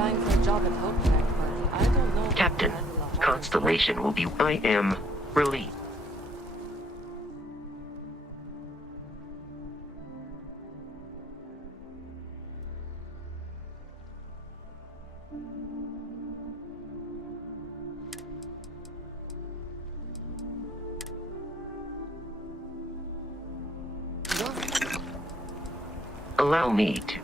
applying for a job at Hope Tech, but I don't know. Captain, Constellation will be... I am relieved. Allow me to...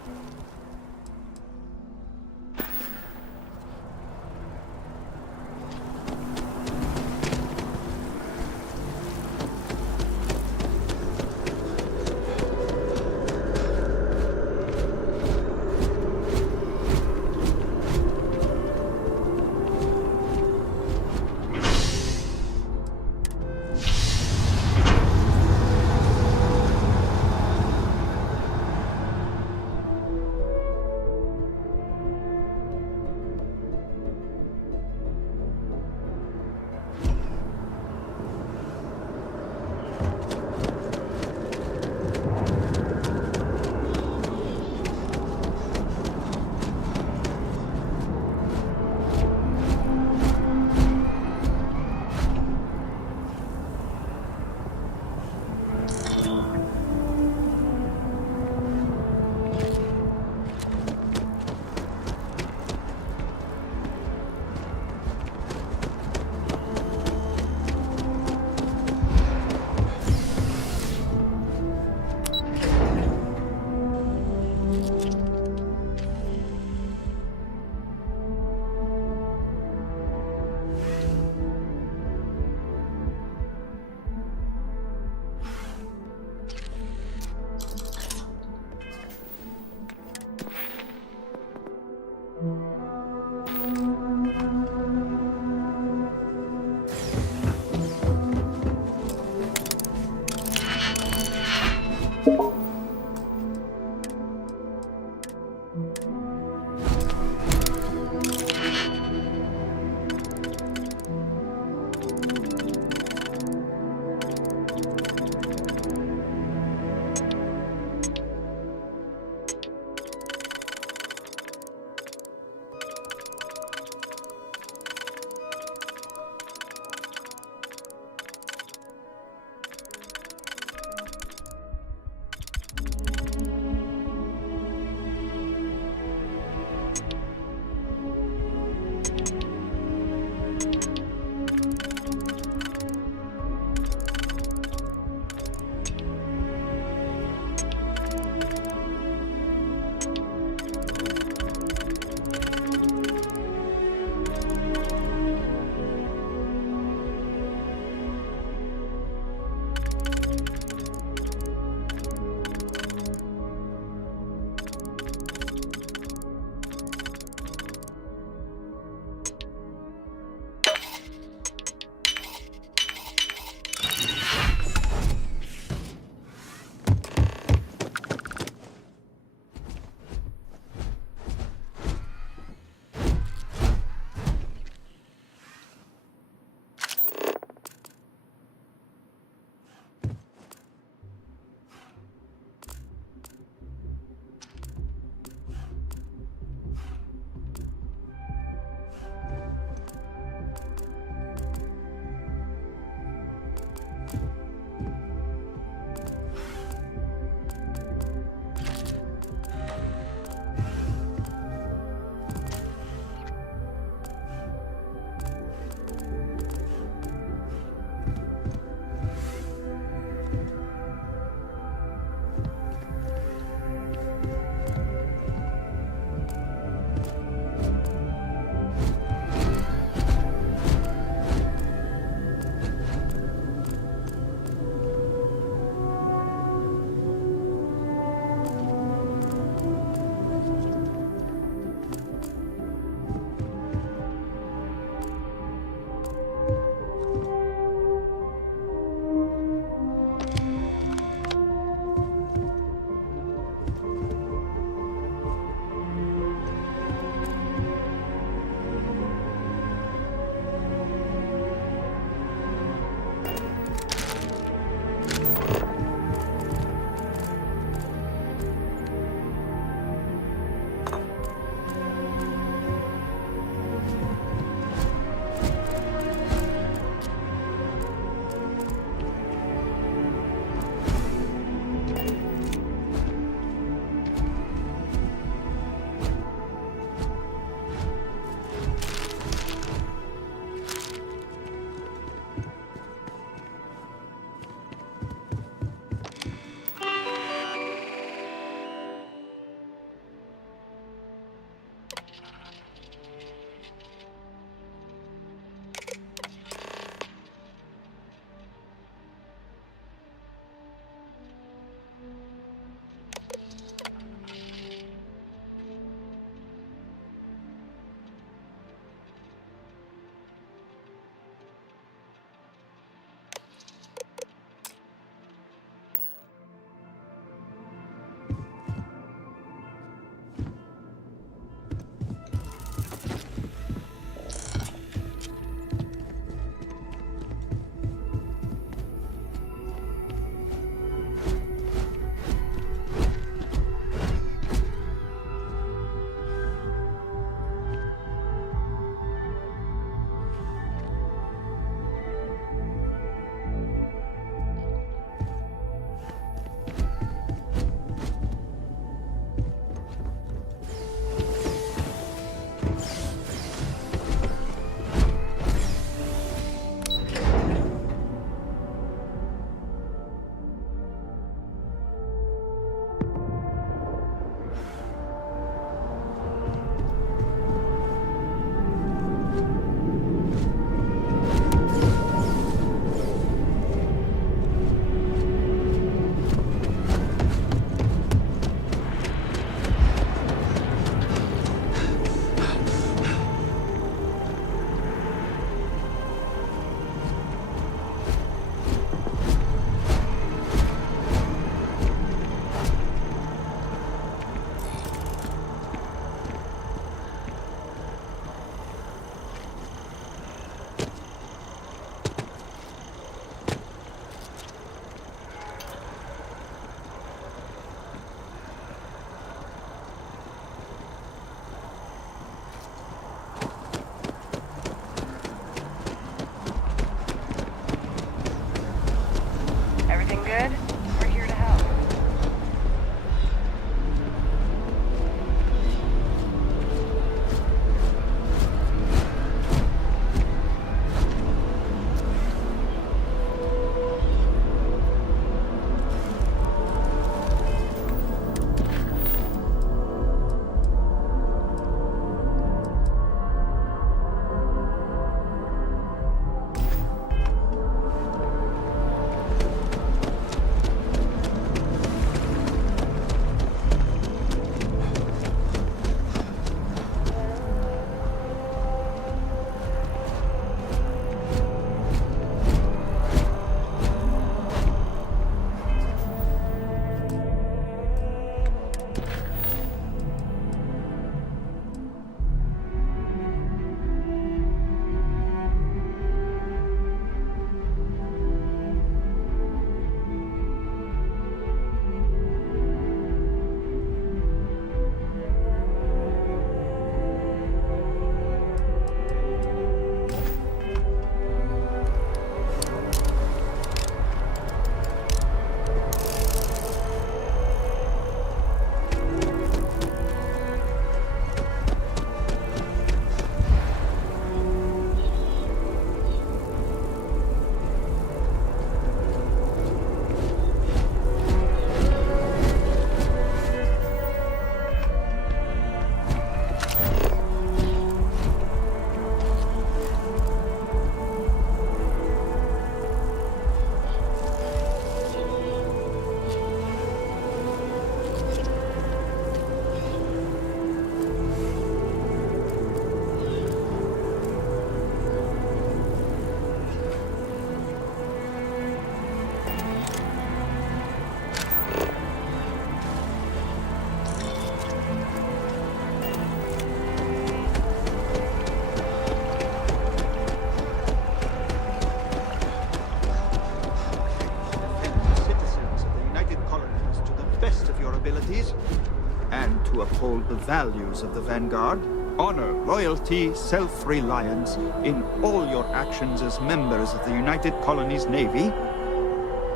uphold the values of the Vanguard, honor loyalty, self-reliance in all your actions as members of the United Colonies Navy?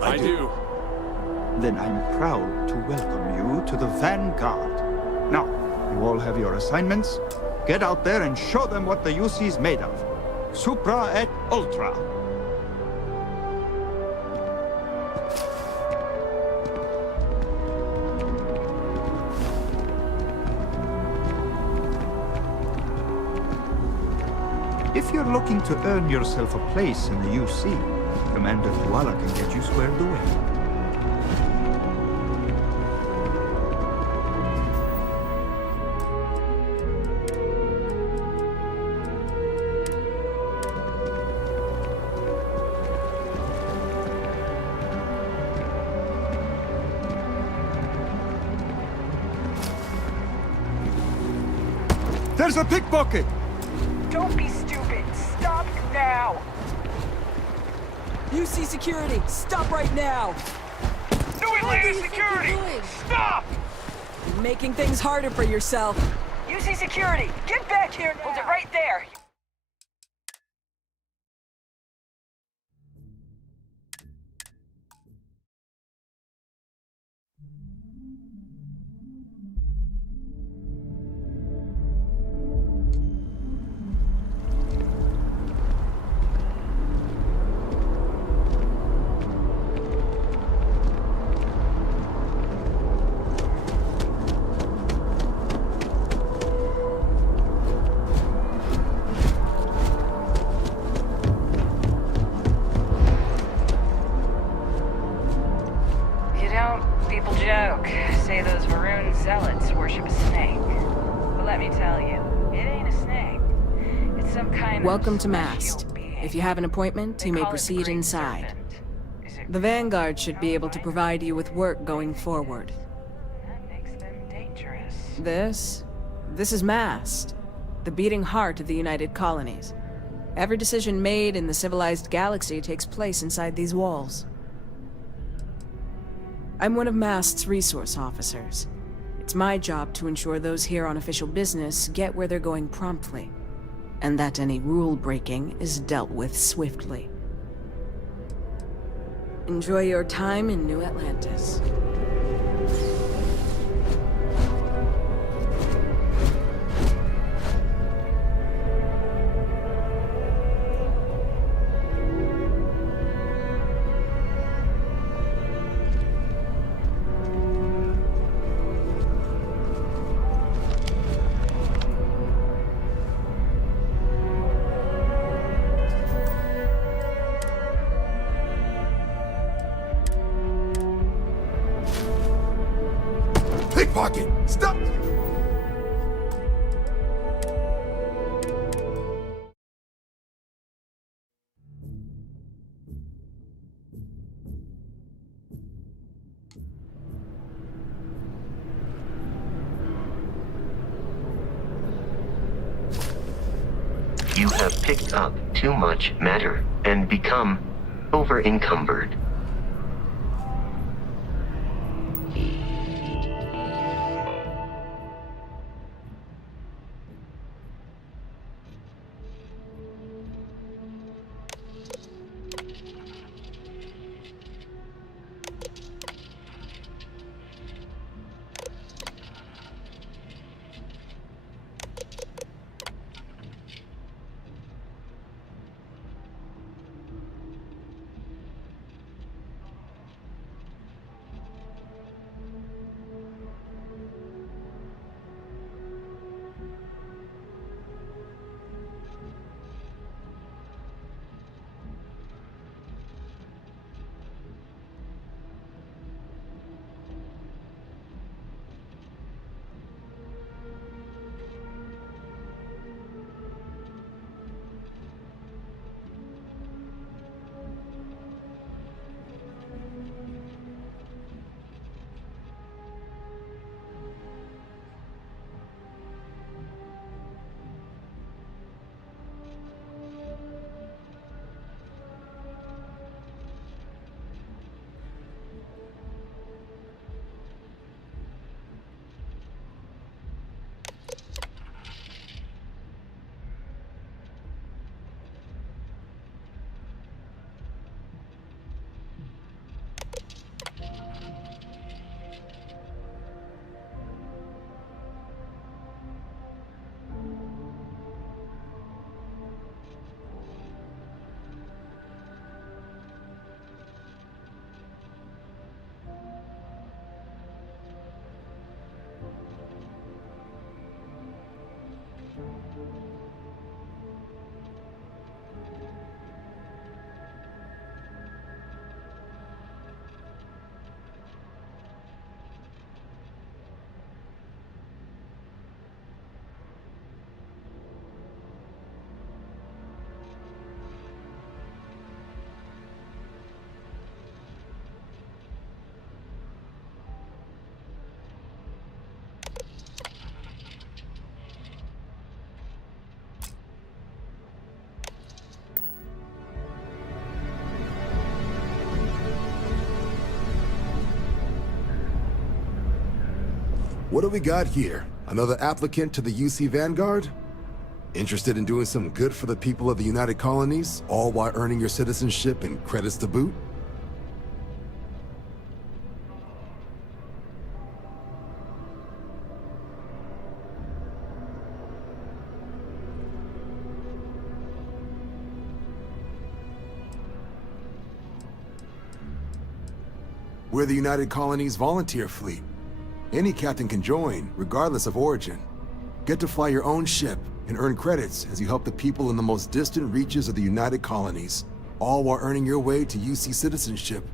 I do. Then I'm proud to welcome you to the Vanguard. Now, you all have your assignments. Get out there and show them what the UC's made of. Supra et Ultra. If you're looking to earn yourself a place in the UC, Commander Koala can get you squared away. There's a pickpocket! Don't be stupid! Stop now! UC security, stop right now! New Atlanta security! Stop! You're making things harder for yourself. UC security, get back here! Hold it right there! People joke, say those maroon zealots worship a snake. But let me tell you, it ain't a snake. It's some kind Welcome of to Mast. being. If you have an appointment, you may proceed inside. The Vanguard should be able to provide you with work going forward. That makes them dangerous. This is Mast, the beating heart of the United Colonies. Every decision made in the civilized galaxy takes place inside these walls. I'm one of Mast's resource officers. It's my job to ensure those here on official business get where they're going promptly, and that any rule breaking is dealt with swiftly. Enjoy your time in New Atlantis. Pickpocket! Stop! You have picked up too much matter and become over-encumbered. what do we got here? Another applicant to the UC Vanguard? Interested in doing some good for the people of the United Colonies, all while earning your citizenship and credits to boot? We're the United Colonies Volunteer Fleet. Any captain can join, regardless of origin. Get to fly your own ship and earn credits as you help the people in the most distant reaches of the United Colonies, all while earning your way to UC citizenship.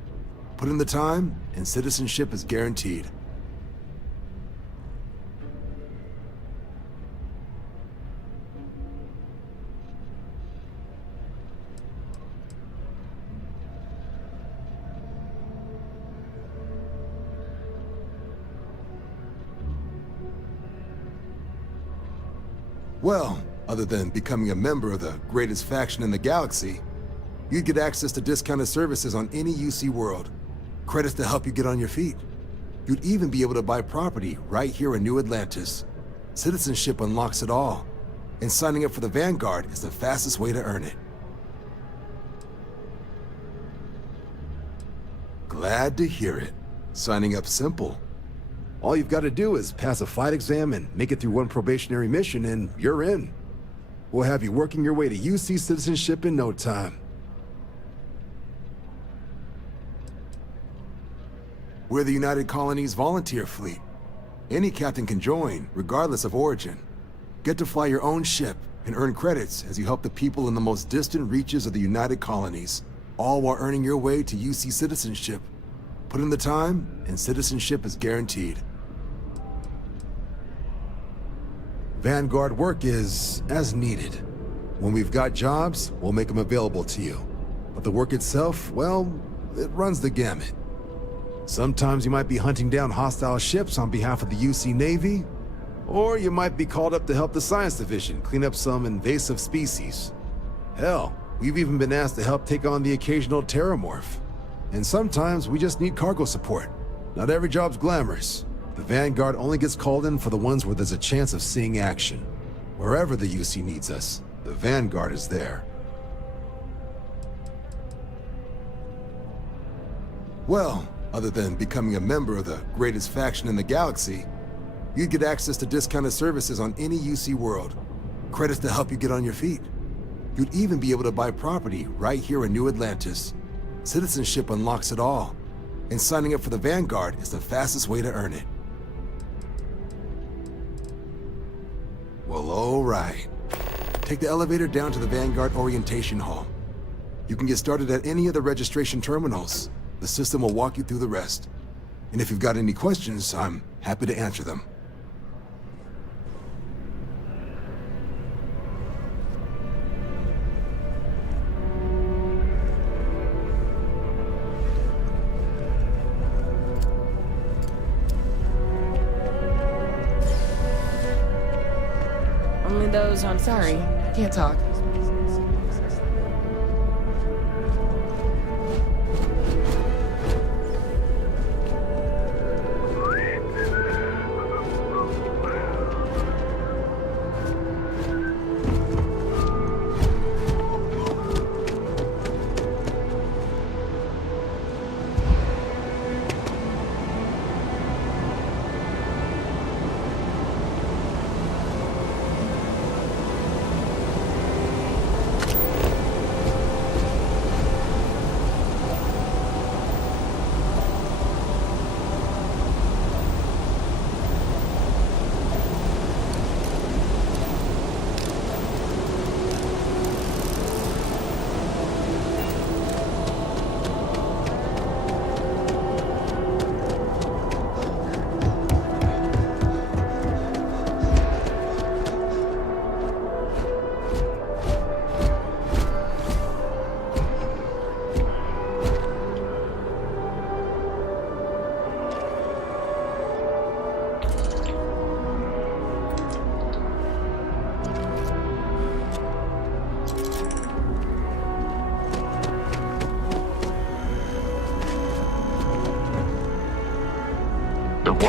Put in the time, and citizenship is guaranteed. Well, other than becoming a member of the greatest faction in the galaxy, you'd get access to discounted services on any UC world, credits to help you get on your feet. You'd even be able to buy property right here in New Atlantis. Citizenship unlocks it all, and signing up for the Vanguard is the fastest way to earn it. Glad to hear it. Signing up's simple. All you've got to do is pass a flight exam and make it through one probationary mission, and you're in. We'll have you working your way to UC citizenship in no time. We're the United Colonies Volunteer Fleet. Any captain can join, regardless of origin. Get to fly your own ship and earn credits as you help the people in the most distant reaches of the United Colonies, all while earning your way to UC citizenship. Put in the time, and citizenship is guaranteed. Vanguard work is as needed. When we've got jobs, we'll make them available to you. But the work itself, well, it runs the gamut. Sometimes you might be hunting down hostile ships on behalf of the UC Navy, or you might be called up to help the Science Division clean up some invasive species. Hell, we've even been asked to help take on the occasional terramorph. And sometimes we just need cargo support. Not every job's glamorous. The Vanguard only gets called in for the ones where there's a chance of seeing action. Wherever the UC needs us, the Vanguard is there. Well, other than becoming a member of the greatest faction in the galaxy, you'd get access to discounted services on any UC world, credits to help you get on your feet. You'd even be able to buy property right here in New Atlantis. Citizenship unlocks it all, and signing up for the Vanguard is the fastest way to earn it. Well, all right. Take the elevator down to the Vanguard Orientation Hall. You can get started at any of the registration terminals. The system will walk you through the rest. And if you've got any questions, I'm happy to answer them. Only those on... Sorry, can't talk.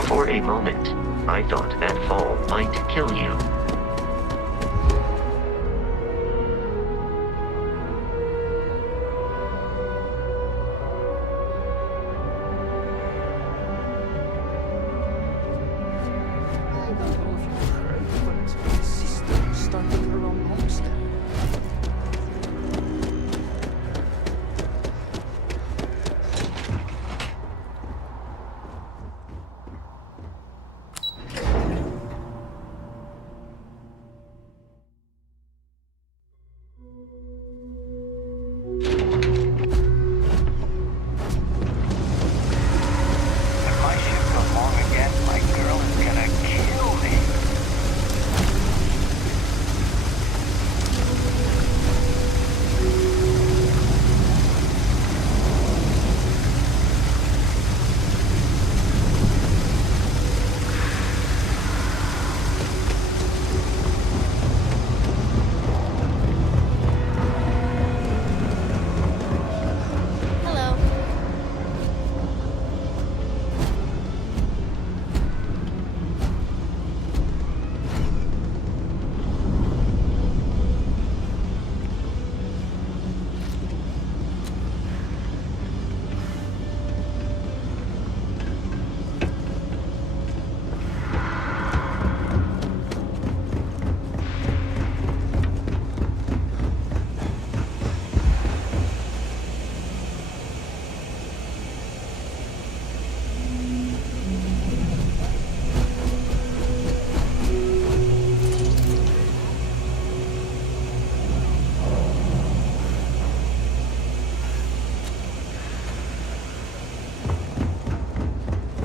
For a moment, I thought that fall might kill you. I don't know if you've heard, but my sister started her own homestead. If my ship goes wrong again, my girl is gonna kill me. Hello.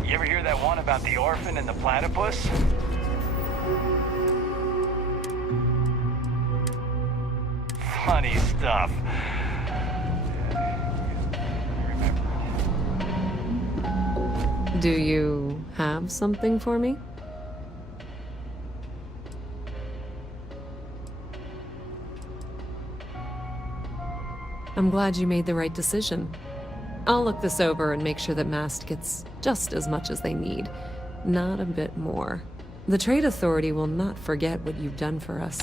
You ever hear that one about the orphan and the platypus? Funny stuff. Do you have something for me? I'm glad you made the right decision. I'll look this over and make sure that Mast gets just as much as they need, not a bit more. The Trade Authority will not forget what you've done for us.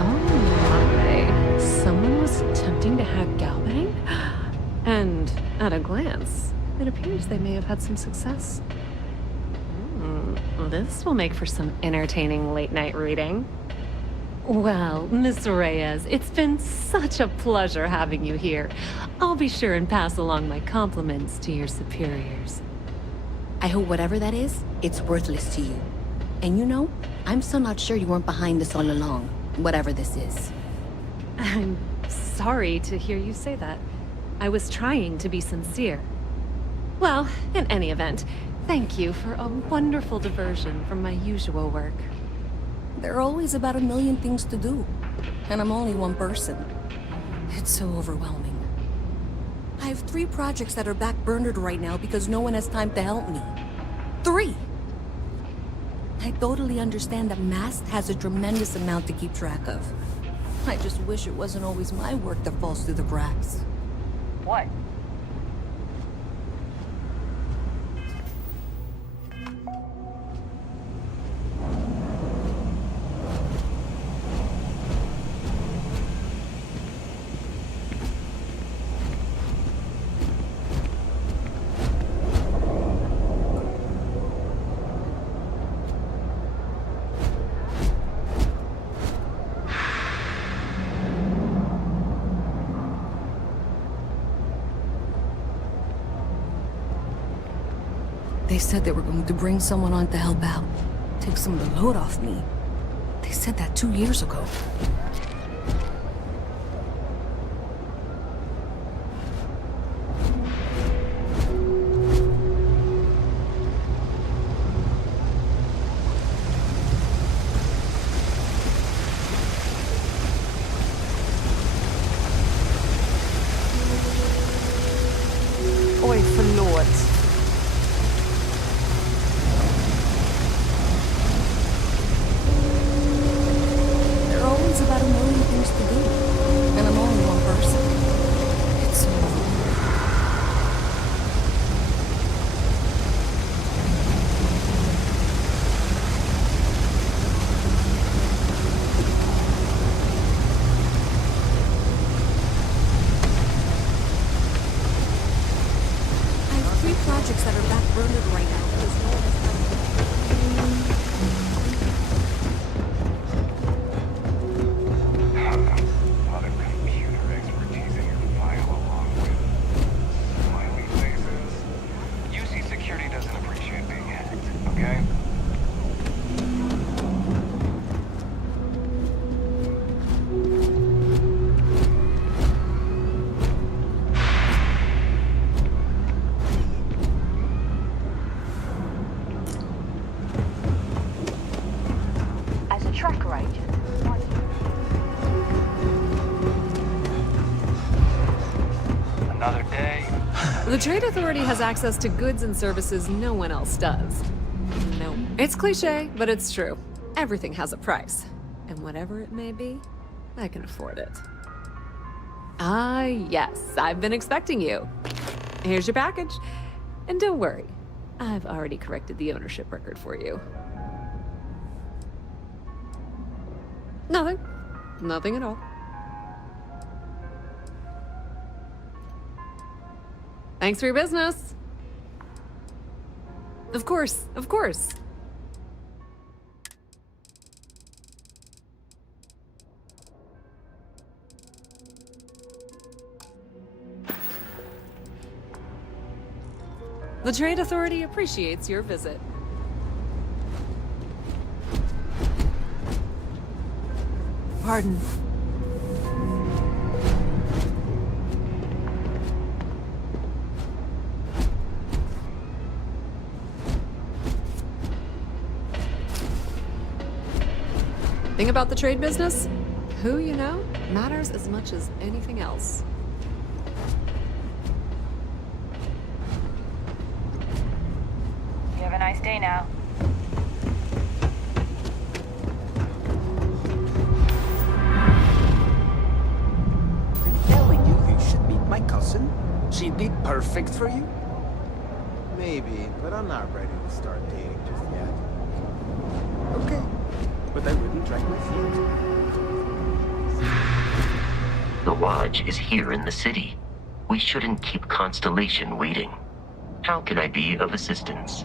Oh my. Someone was attempting to hack Galbang? And at a glance, it appears they may have had some success. This will make for some entertaining late-night reading. Well, Miss Reyes, it's been such a pleasure having you here. I'll be sure and pass along my compliments to your superiors. I hope whatever that is, it's worthless to you. And you know, I'm still not sure you weren't behind this all along, whatever this is. I'm sorry to hear you say that. I was trying to be sincere. Well, in any event, thank you for a wonderful diversion from my usual work. There are always about 1,000,000 things to do, and I'm only one person. It's so overwhelming. I have 3 projects that are backburnered right now because no one has time to help me. 3! I totally understand that Mast has a tremendous amount to keep track of. I just wish it wasn't always my work that falls through the cracks. What? They said they were going to bring someone on to help out, take some of the load off me. They said that 2 years ago. Oi, förlåt. There are always about 1,000,000 things to do, and I'm only one person. backburnered right now because no one has time to... Lot of computer expertise in your file along with smiley faces. UC security doesn't appreciate being hacked, okay? As a tracker agent, Another day. The Trade Authority has access to goods and services no one else does. No. It's cliche, but it's true. Everything has a price. And whatever it may be, I can afford it. Ah, yes, I've been expecting you. Here's your package. And don't worry, I've already corrected the ownership record for you. Nothing. Nothing at all. Thanks for your business. Of course, of course. The Trade Authority appreciates your visit. Pardon. Thing about the trade business? Who you know matters as much as anything else. you have a nice day now. I'm telling you, you should meet my cousin. She'd be perfect for you. Maybe, but I'm not ready to start dating just yet. Okay, but I wouldn't drag my feet. The Lodge is here in the city. We shouldn't keep Constellation waiting. How can I be of assistance?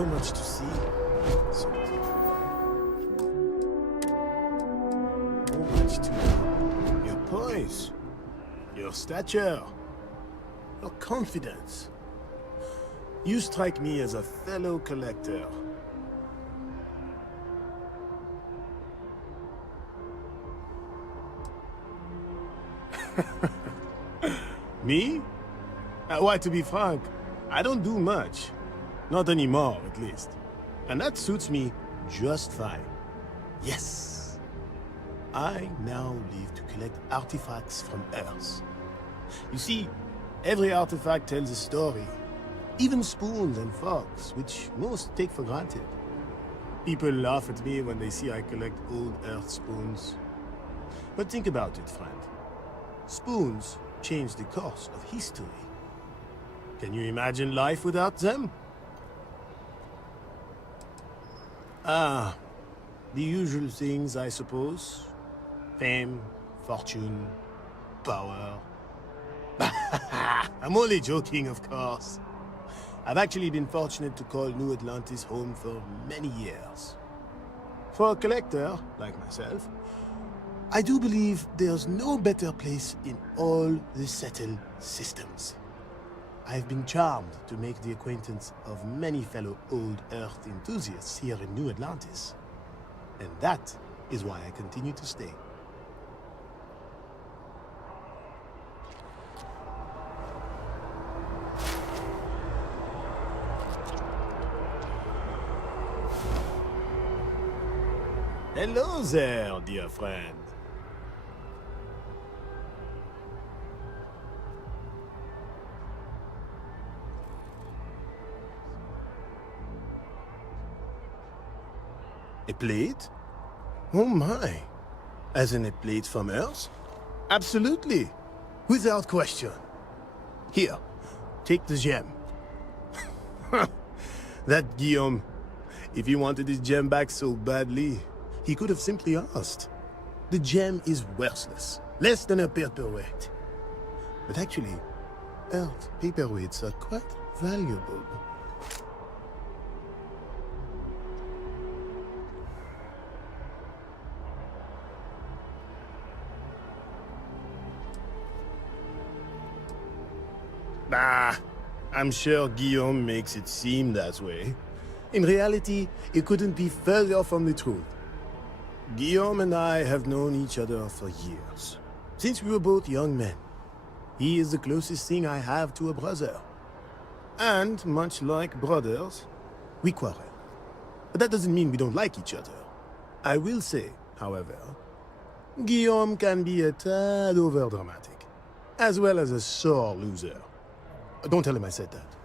so much to see. So much to know. Your poise, your stature, your confidence. You strike me as a fellow collector. Me? Why, to be frank, I don't do much. Not anymore, at least. And that suits me just fine. Yes. I now live to collect artifacts from Earth. You see, every artifact tells a story. Even spoons and forks, which most take for granted. People laugh at me when they see I collect old Earth spoons. But think about it, friend. Spoons change the course of history. Can you imagine life without them? Ah, the usual things, I suppose. Fame, fortune, power. I'm only joking, of course. I've actually been fortunate to call New Atlantis home for many years. For a collector, like myself, I do believe there's no better place in all the settled systems. I've been charmed to make the acquaintance of many fellow old Earth enthusiasts here in New Atlantis. And that is why I continue to stay. Hello there, dear friend. A plate? Oh my. As in a plate from Earth? Absolutely. Without question. Here, take the gem. That Guillaume, if he wanted his gem back so badly, he could have simply asked. The gem is worthless, less than a paperweight. But actually, Earth paperweights are quite valuable. Bah, I'm sure Guillaume makes it seem that way. In reality, it couldn't be further from the truth. Guillaume and I have known each other for years, since we were both young men. He is the closest thing I have to a brother. And, much like brothers, we quarrel. But that doesn't mean we don't like each other. I will say, however, Guillaume can be a tad overdramatic, as well as a sore loser. Don't tell him I said that.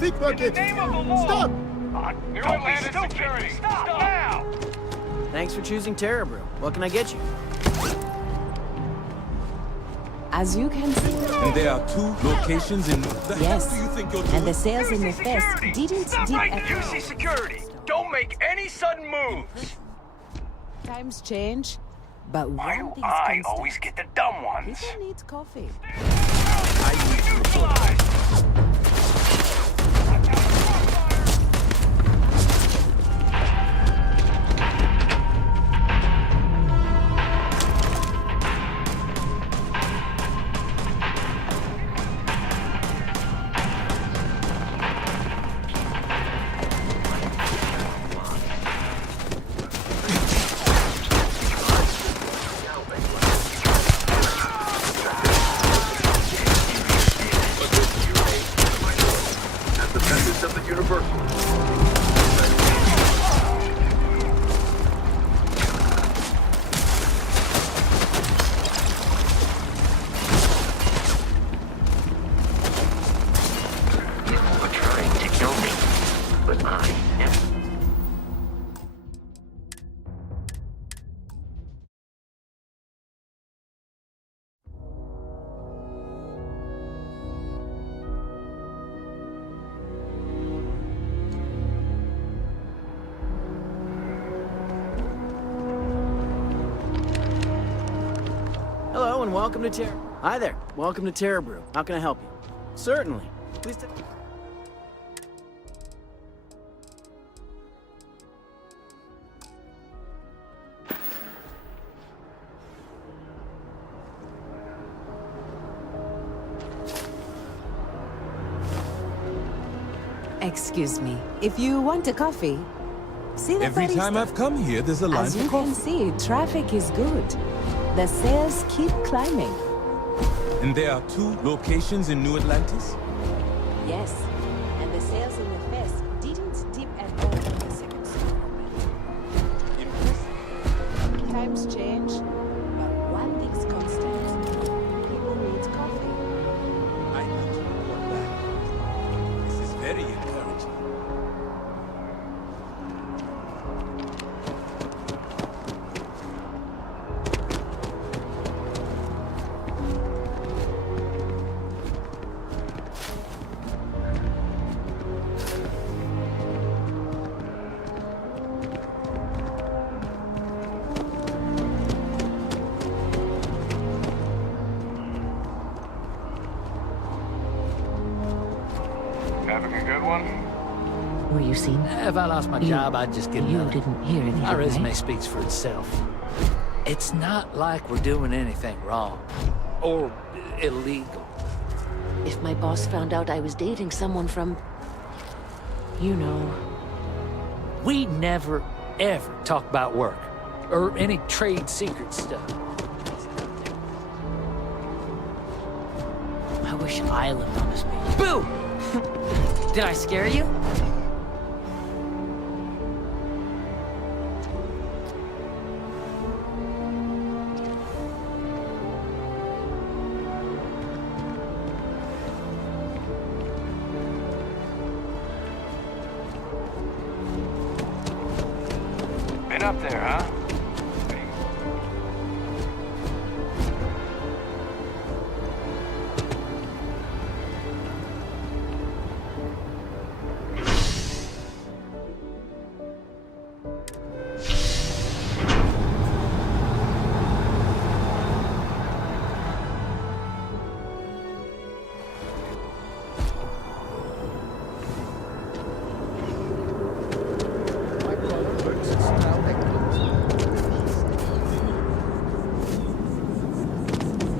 Pickpocket! Stop! You're Atlantis security! Stop now! Thanks for choosing Terra Brew. What can I get you? As you can see... And there are 2 locations in... Yes, do you think you're doing? and the sales in the fest didn't Stop dip right at now! UC security! Don't make any sudden moves! Times change, but Why one do thing's I constant. always get the dumb ones? People need coffee. and welcome to Hi there. Welcome to Terra Brew. How can I help you? Certainly. Please. Excuse me. If you want a coffee, see the Every barista. time I've come here, there's a line As for you can coffee. see, traffic is good. The sales keep climbing. And there are 2 locations in New Atlantis? Yes, and the sales in the fest didn't dip at all in the second supermarket. Times change, but one thing's constant. People need coffee. I need to report back. This is very encouraging. Having a good one? Were you seen? If I lost my job, I'd just get You another. didn't hear anything, My resume right? speaks for itself. It's not like we're doing anything wrong. Or illegal. If my boss found out I was dating someone from... You know... We never, ever talk about work. Or any trade secret stuff. I wish I lived on this beach. Boo! Did I scare you? Been up there, huh?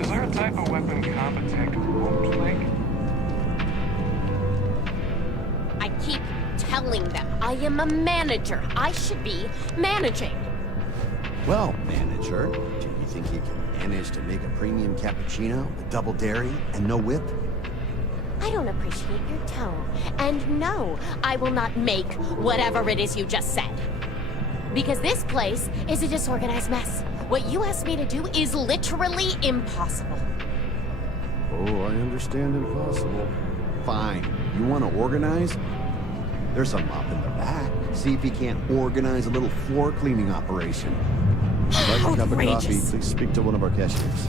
Is there a type of weapon competent won't make? I keep telling them I am a manager. I should be managing. Well, manager, do you think you can manage to make a premium cappuccino with double dairy and no whip? I don't appreciate your tone. And no, I will not make whatever it is you just said. Because this place is a disorganized mess. What you asked me to do is literally impossible. Oh, I understand impossible. Fine. You want to organize? There's a mop in the back. See if you can't organize a little floor cleaning operation. If you'd like a cup of coffee, Outrageous. please speak to one of our cashiers.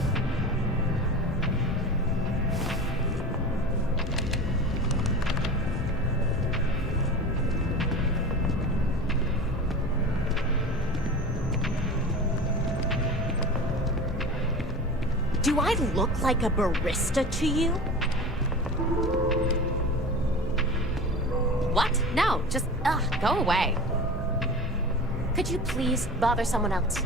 Do I look like a barista to you? What? No, just, go away. Could you please bother someone else?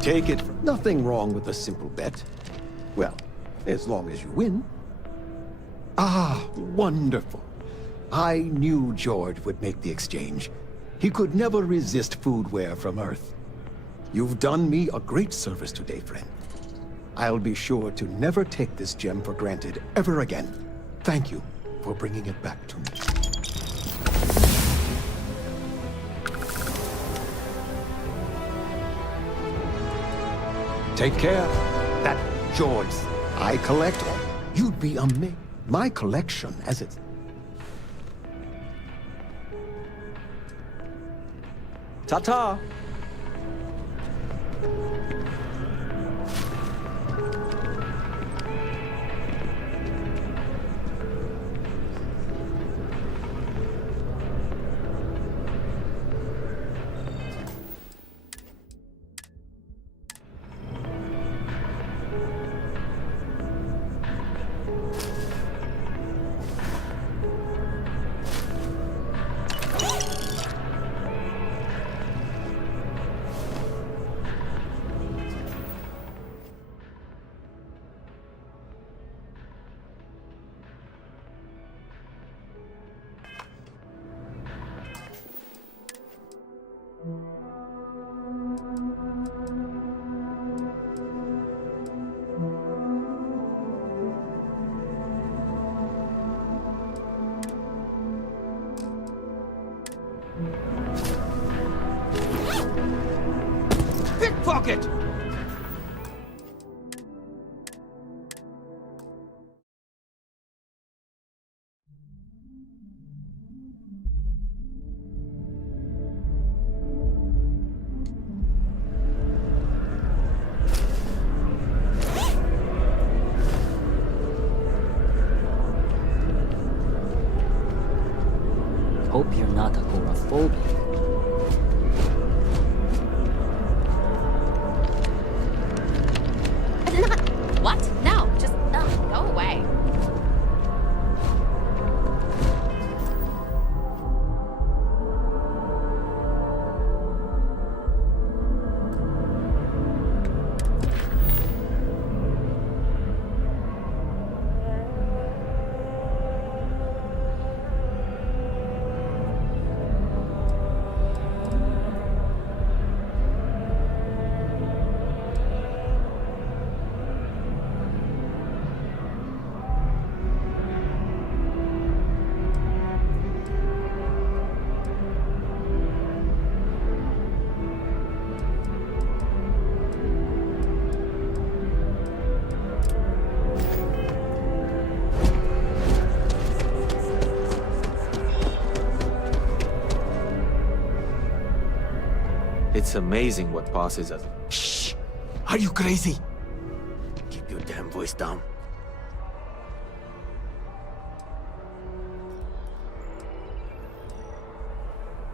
Take it. Nothing wrong with a simple bet. Well, as long as you win. Ah, wonderful. I knew George would make the exchange. He could never resist foodware from Earth. You've done me a great service today, friend. I'll be sure to never take this gem for granted ever again. Thank you for bringing it back to me. Take care. That George. I collect. You'd be amazed. My collection, as it's... Ta-ta! Fuck it! Hope you're not agoraphobic. What? No, just go away. It's amazing what passes us. Shh! Are you crazy? Keep your damn voice down.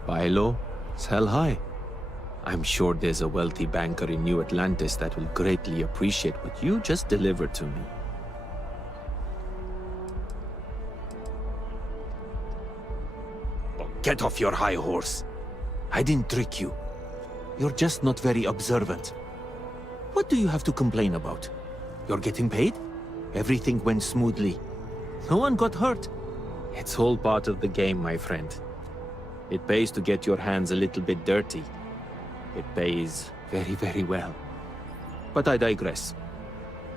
By law, sell high. I'm sure there's a wealthy banker in New Atlantis that will greatly appreciate what you just delivered to me. Oh, get off your high horse. I didn't trick you. You're just not very observant. What do you have to complain about? You're getting paid? Everything went smoothly. No one got hurt. It's all part of the game, my friend. It pays to get your hands a little bit dirty. It pays very, very well. But I digress.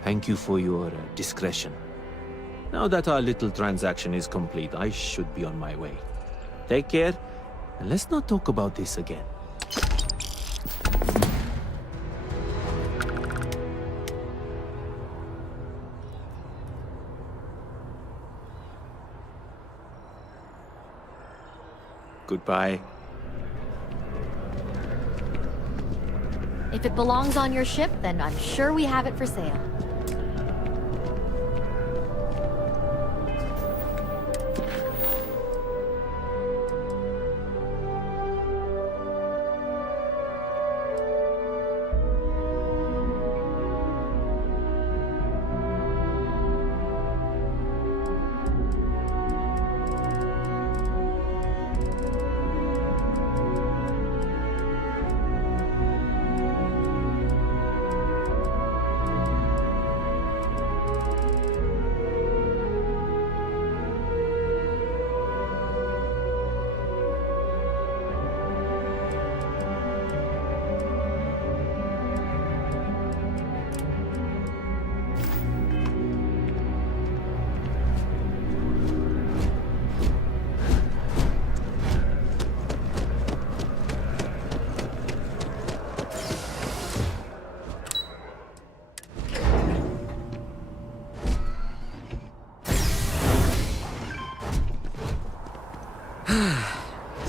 Thank you for your discretion. Now that our little transaction is complete, I should be on my way. Take care, and let's not talk about this again. Goodbye. If it belongs on your ship, then I'm sure we have it for sale.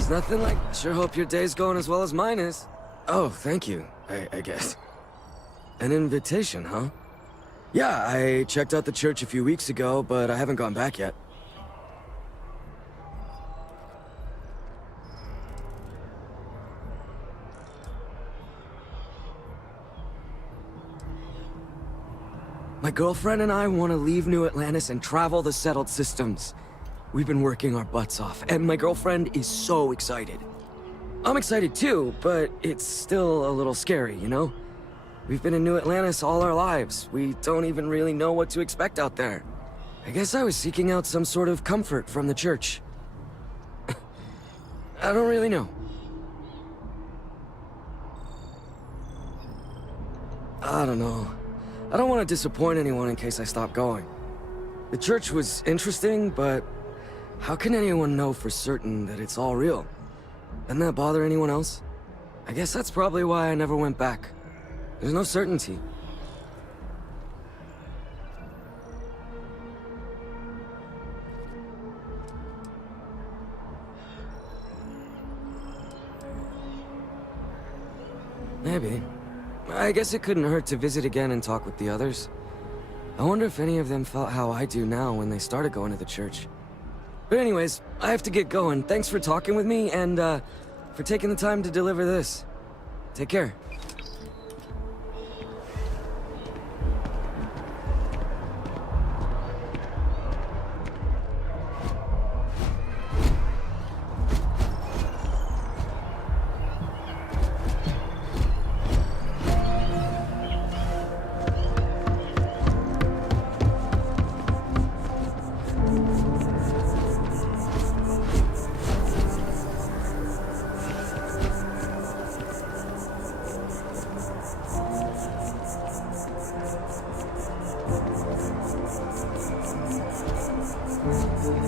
It's nothing like... Sure hope your day's going as well as mine is. Oh, thank you, I guess. An invitation, huh? Yeah, I checked out the church a few weeks ago, but I haven't gone back yet. My girlfriend and I want to leave New Atlantis and travel the settled systems. We've been working our butts off, and my girlfriend is so excited. I'm excited too, but it's still a little scary, you know? We've been in New Atlantis all our lives. We don't even really know what to expect out there. I guess I was seeking out some sort of comfort from the church. I don't really know. I don't know. I don't want to disappoint anyone in case I stop going. The church was interesting, but how can anyone know for certain that it's all real? Doesn't that bother anyone else? I guess that's probably why I never went back. There's no certainty. Maybe. I guess it couldn't hurt to visit again and talk with the others. I wonder if any of them felt how I do now when they started going to the church. But anyways, I have to get going. Thanks for talking with me and, for taking the time to deliver this. Take care.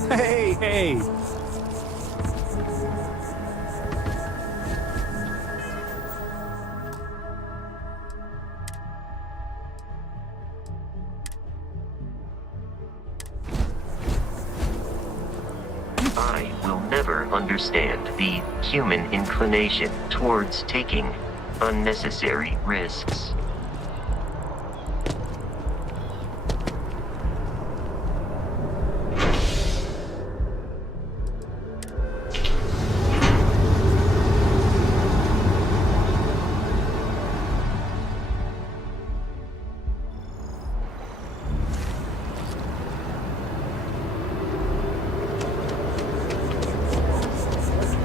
Hey! I will never understand the human inclination towards taking unnecessary risks.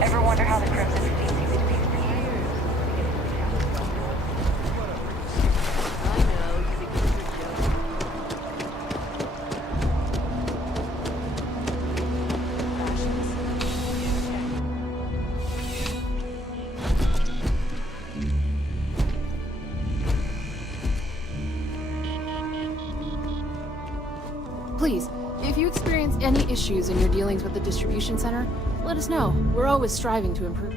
Ever wonder how the Crimson Fleet seems to be treated? Please, if you experience any issues in your dealings with the distribution center, let us know. We're always striving to improve.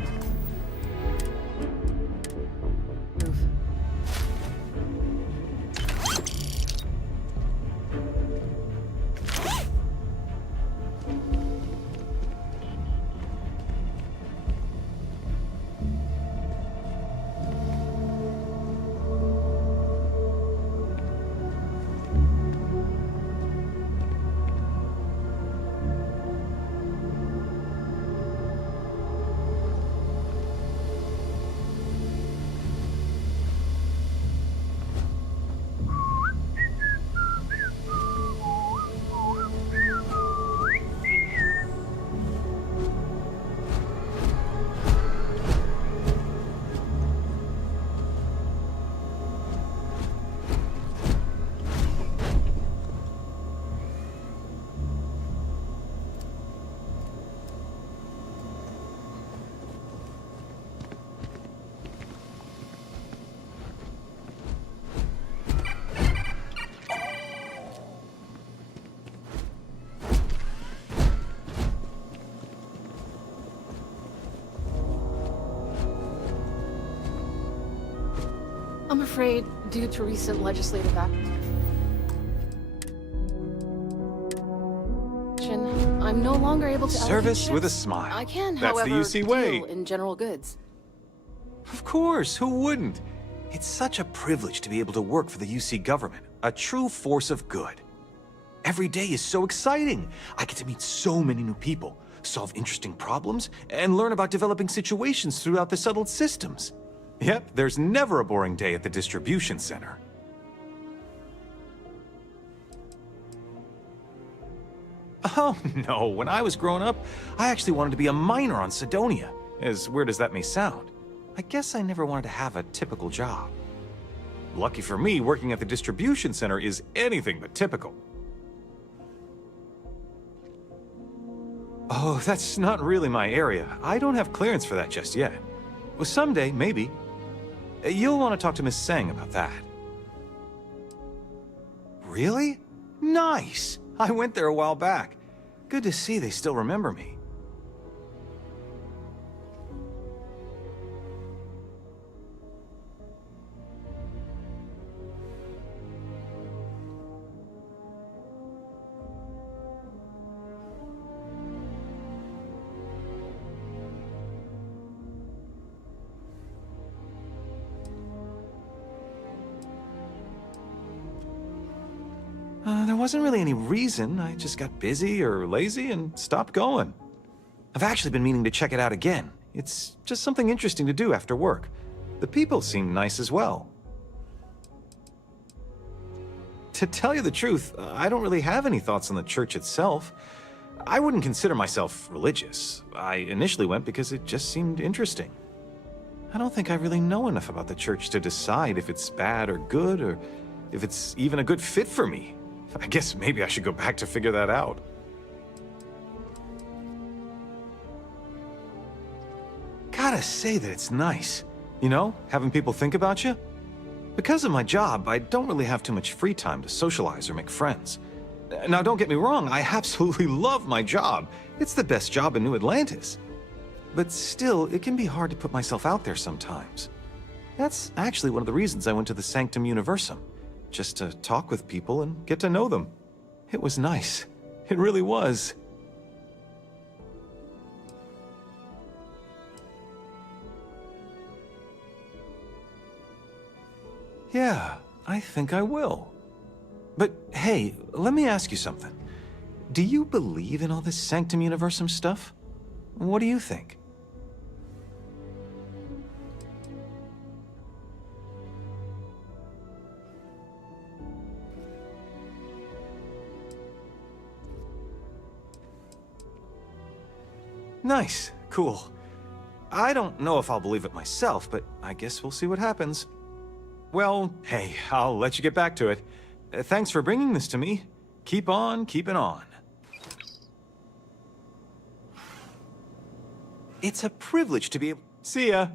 I'm afraid, due to recent legislative action, I'm no longer able to allocate Service with a ships. smile. I can, That's however, the UC way. deal in general goods. Of course, who wouldn't? It's such a privilege to be able to work for the UC government, a true force of good. Every day is so exciting. I get to meet so many new people, solve interesting problems, and learn about developing situations throughout the settled systems. Yep, there's never a boring day at the distribution center. Oh, no, when I was growing up, I actually wanted to be a miner on Sidonia. As weird as that may sound. I guess I never wanted to have a typical job. Lucky for me, working at the distribution center is anything but typical. Oh, that's not really my area. I don't have clearance for that just yet. Well, someday, maybe. You'll want to talk to Miss Sang about that. Really? Nice! I went there a while back. Good to see they still remember me. There wasn't really any reason. I just got busy or lazy and stopped going. I've actually been meaning to check it out again. It's just something interesting to do after work. The people seem nice as well. To tell you the truth, I don't really have any thoughts on the church itself. I wouldn't consider myself religious. I initially went because it just seemed interesting. I don't think I really know enough about the church to decide if it's bad or good, or if it's even a good fit for me. I guess maybe I should go back to figure that out. Gotta say that it's nice. You know, having people think about you. Because of my job, I don't really have too much free time to socialize or make friends. Now, don't get me wrong, I absolutely love my job. It's the best job in New Atlantis. But still, it can be hard to put myself out there sometimes. That's actually one of the reasons I went to the Sanctum Universum. Just to talk with people and get to know them. It was nice. It really was. Yeah, I think I will. But hey, let me ask you something. Do you believe in all this Sanctum Universum stuff? What do you think? Nice. Cool. I don't know if I'll believe it myself, but I guess we'll see what happens. Well, hey, I'll let you get back to it. Thanks for bringing this to me. Keep on keeping on. It's a privilege to be able... See ya.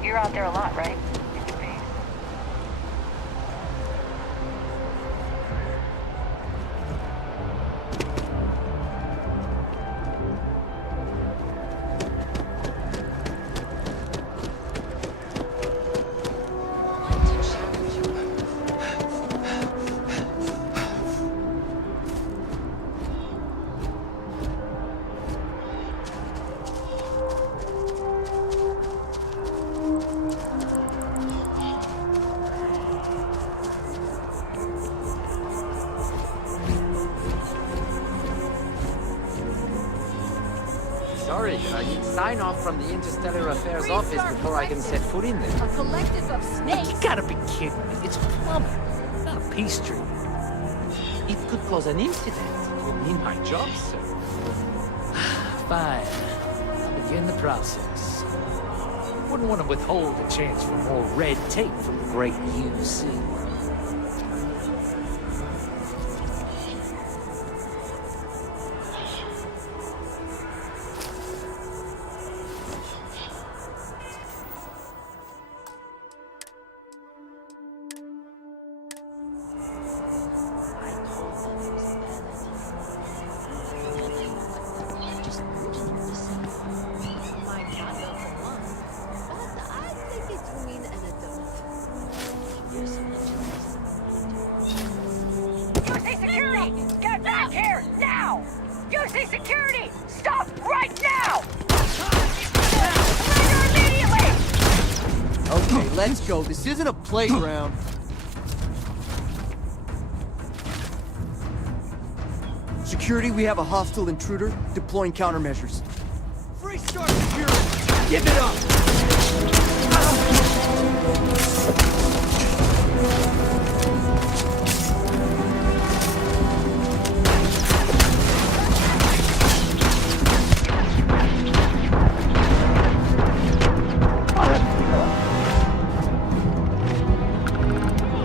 You're out there a lot, right? Sorry, I need sign-off from the Interstellar Affairs office before I can set foot in there. A collective of snakes. You gotta be kidding me. It's plumbing, not a peace treaty. It could cause an incident. It will mean my job, sir. Fine. I'll begin the process. Wouldn't want to withhold a chance for more red tape from the great UC. UC Security! Get back here! Now! UC Security! Stop right now! Surrender immediately! Okay, let's go. This isn't a playground. Security, we have a hostile intruder deploying countermeasures. Restart security! Give it up!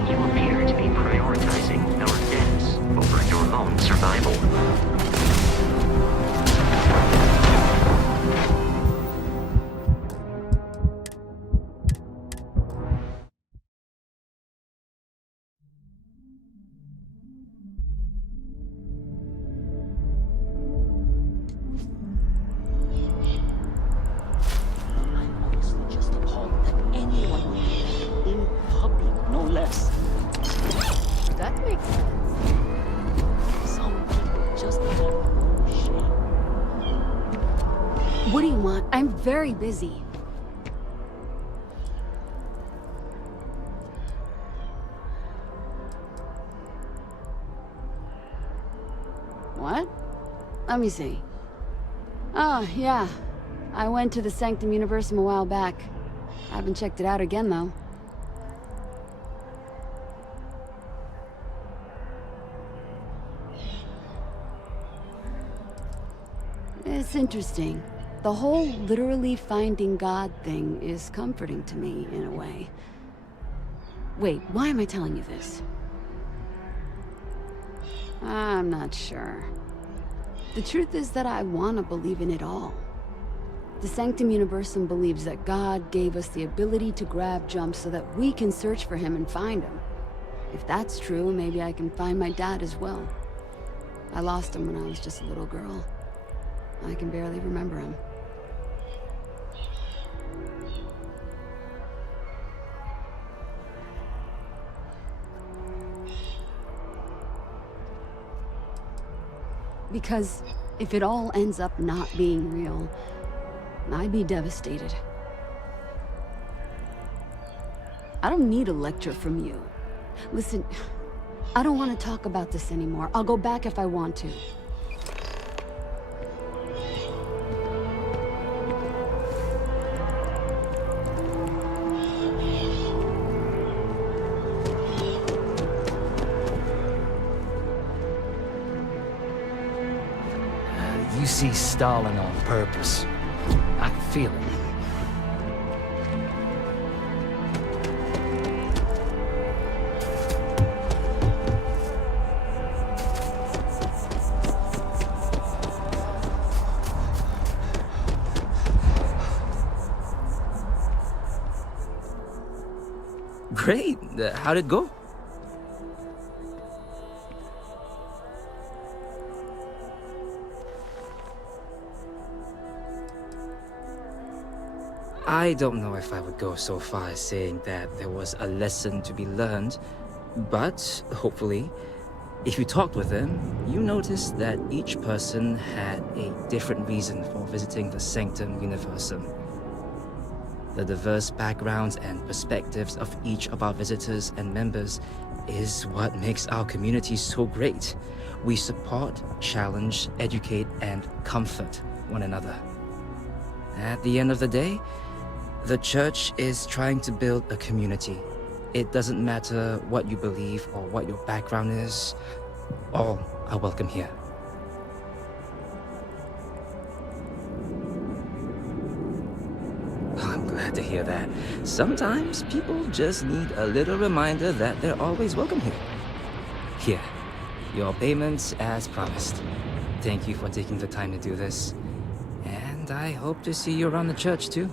You appear to be prioritizing our deaths over your own survival. What do you want? I'm very busy. What? Let me see. Oh, yeah. I went to the Sanctum Universum a while back. I haven't checked it out again, though. It's interesting. The whole literally finding God thing is comforting to me, in a way. Wait, why am I telling you this? I'm not sure. The truth is that I want to believe in it all. The Sanctum Universum believes that God gave us the ability to grab jumps so that we can search for him and find him. If that's true, maybe I can find my dad as well. I lost him when I was just a little girl. I can barely remember him. Because if it all ends up not being real, I'd be devastated. I don't need a lecture from you. Listen, I don't want to talk about this anymore. I'll go back if I want to. You see Stalin on purpose. I can feel it. Great. How'd it go? I don't know if I would go so far as saying that there was a lesson to be learned, but hopefully, if you talked with them, you noticed that each person had a different reason for visiting the Sanctum Universum. The diverse backgrounds and perspectives of each of our visitors and members is what makes our community so great. We support, challenge, educate, and comfort one another. At the end of the day, the church is trying to build a community. It doesn't matter what you believe or what your background is. All are welcome here. I'm glad to hear that. Sometimes people just need a little reminder that they're always welcome here. Here, your payments as promised. Thank you for taking the time to do this. And I hope to see you around the church too.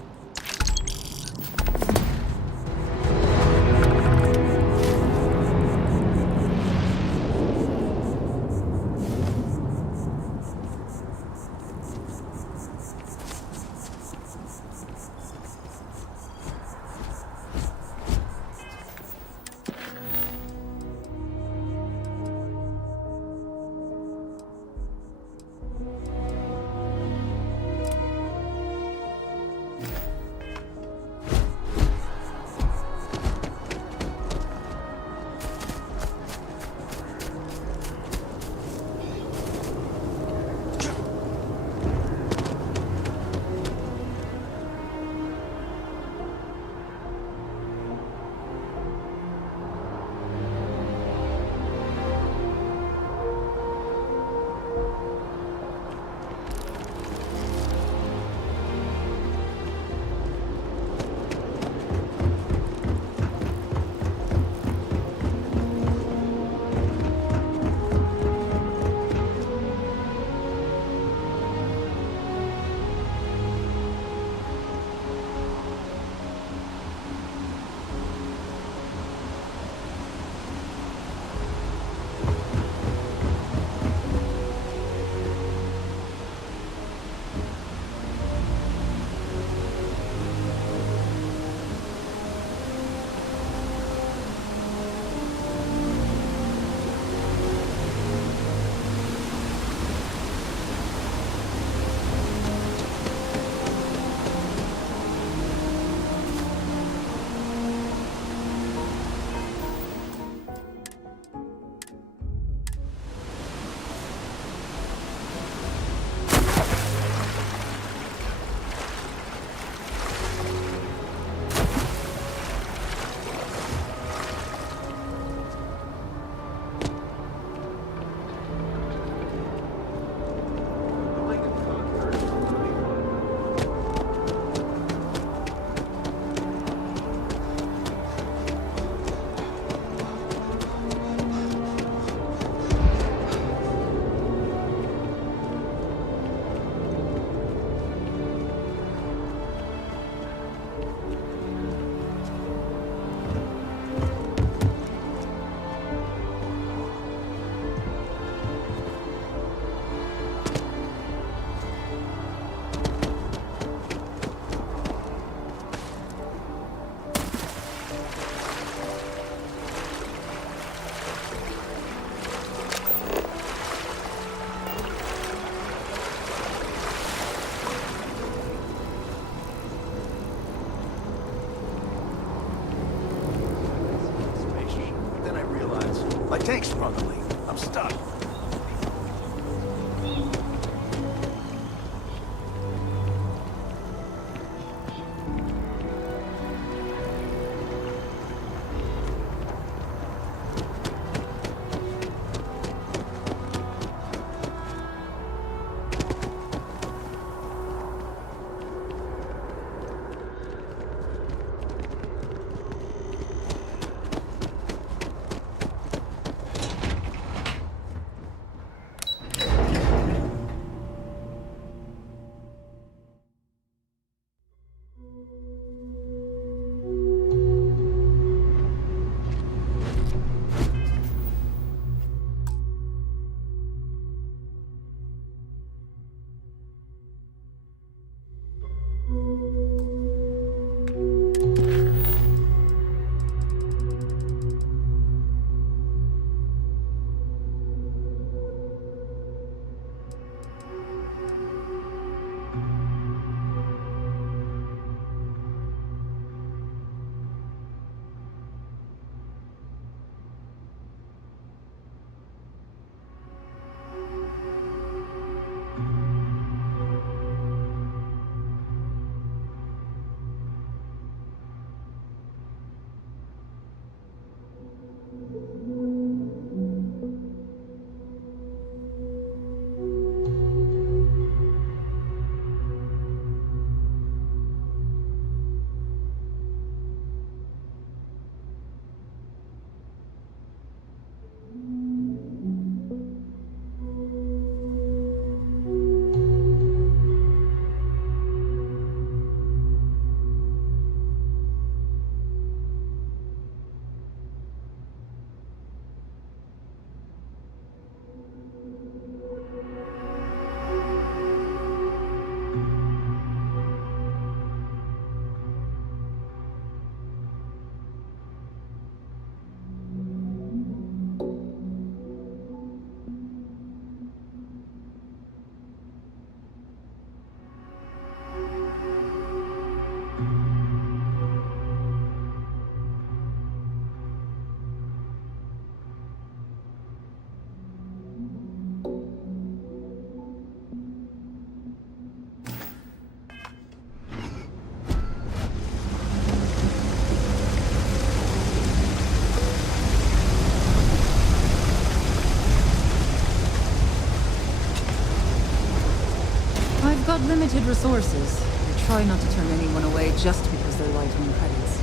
got limited resources. I try not to turn anyone away just because they're light on credits.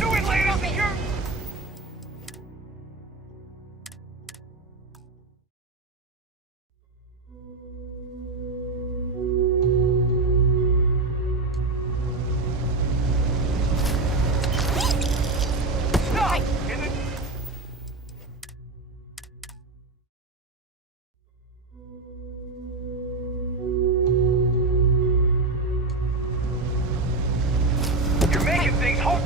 Do it, ladies and gentlemen! Stop! You're making things hard.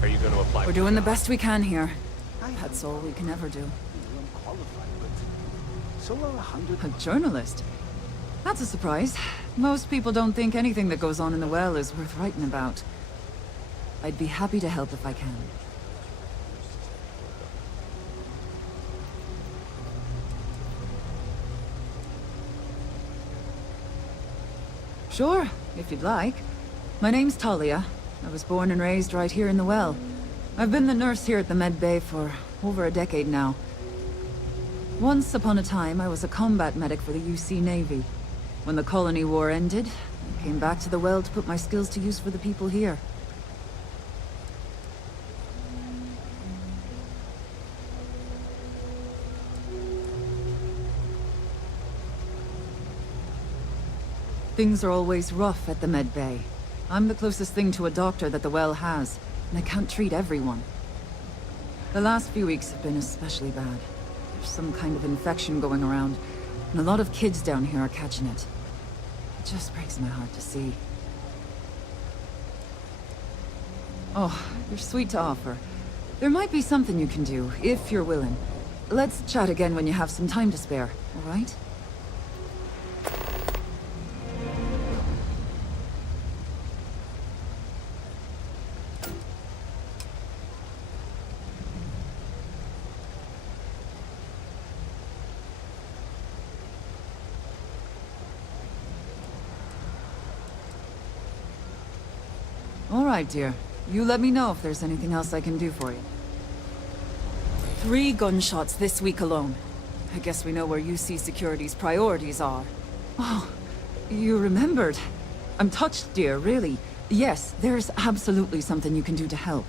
Are you going to apply? We're doing the best we can here. That's all we can ever do. So are 100. A journalist? That's a surprise. Most people don't think anything that goes on in the well is worth writing about. I'd be happy to help if I can. Sure, if you'd like. My name's Talia. I was born and raised right here in the well. I've been the nurse here at the Med Bay for over a decade now. Once upon a time, I was a combat medic for the UC Navy. When the colony war ended, I came back to the well to put my skills to use for the people here. Things are always rough at the Med Bay. I'm the closest thing to a doctor that the well has, and I can't treat everyone. The last few weeks have been especially bad. There's some kind of infection going around, and a lot of kids down here are catching it. It just breaks my heart to see. Oh, you're sweet to offer. There might be something you can do, if you're willing. Let's chat again when you have some time to spare, all right? All right, dear. You let me know if there's anything else I can do for you. 3 gunshots this week alone. I guess we know where UC Security's priorities are. Oh, you remembered. I'm touched, dear, really. Yes, there's absolutely something you can do to help.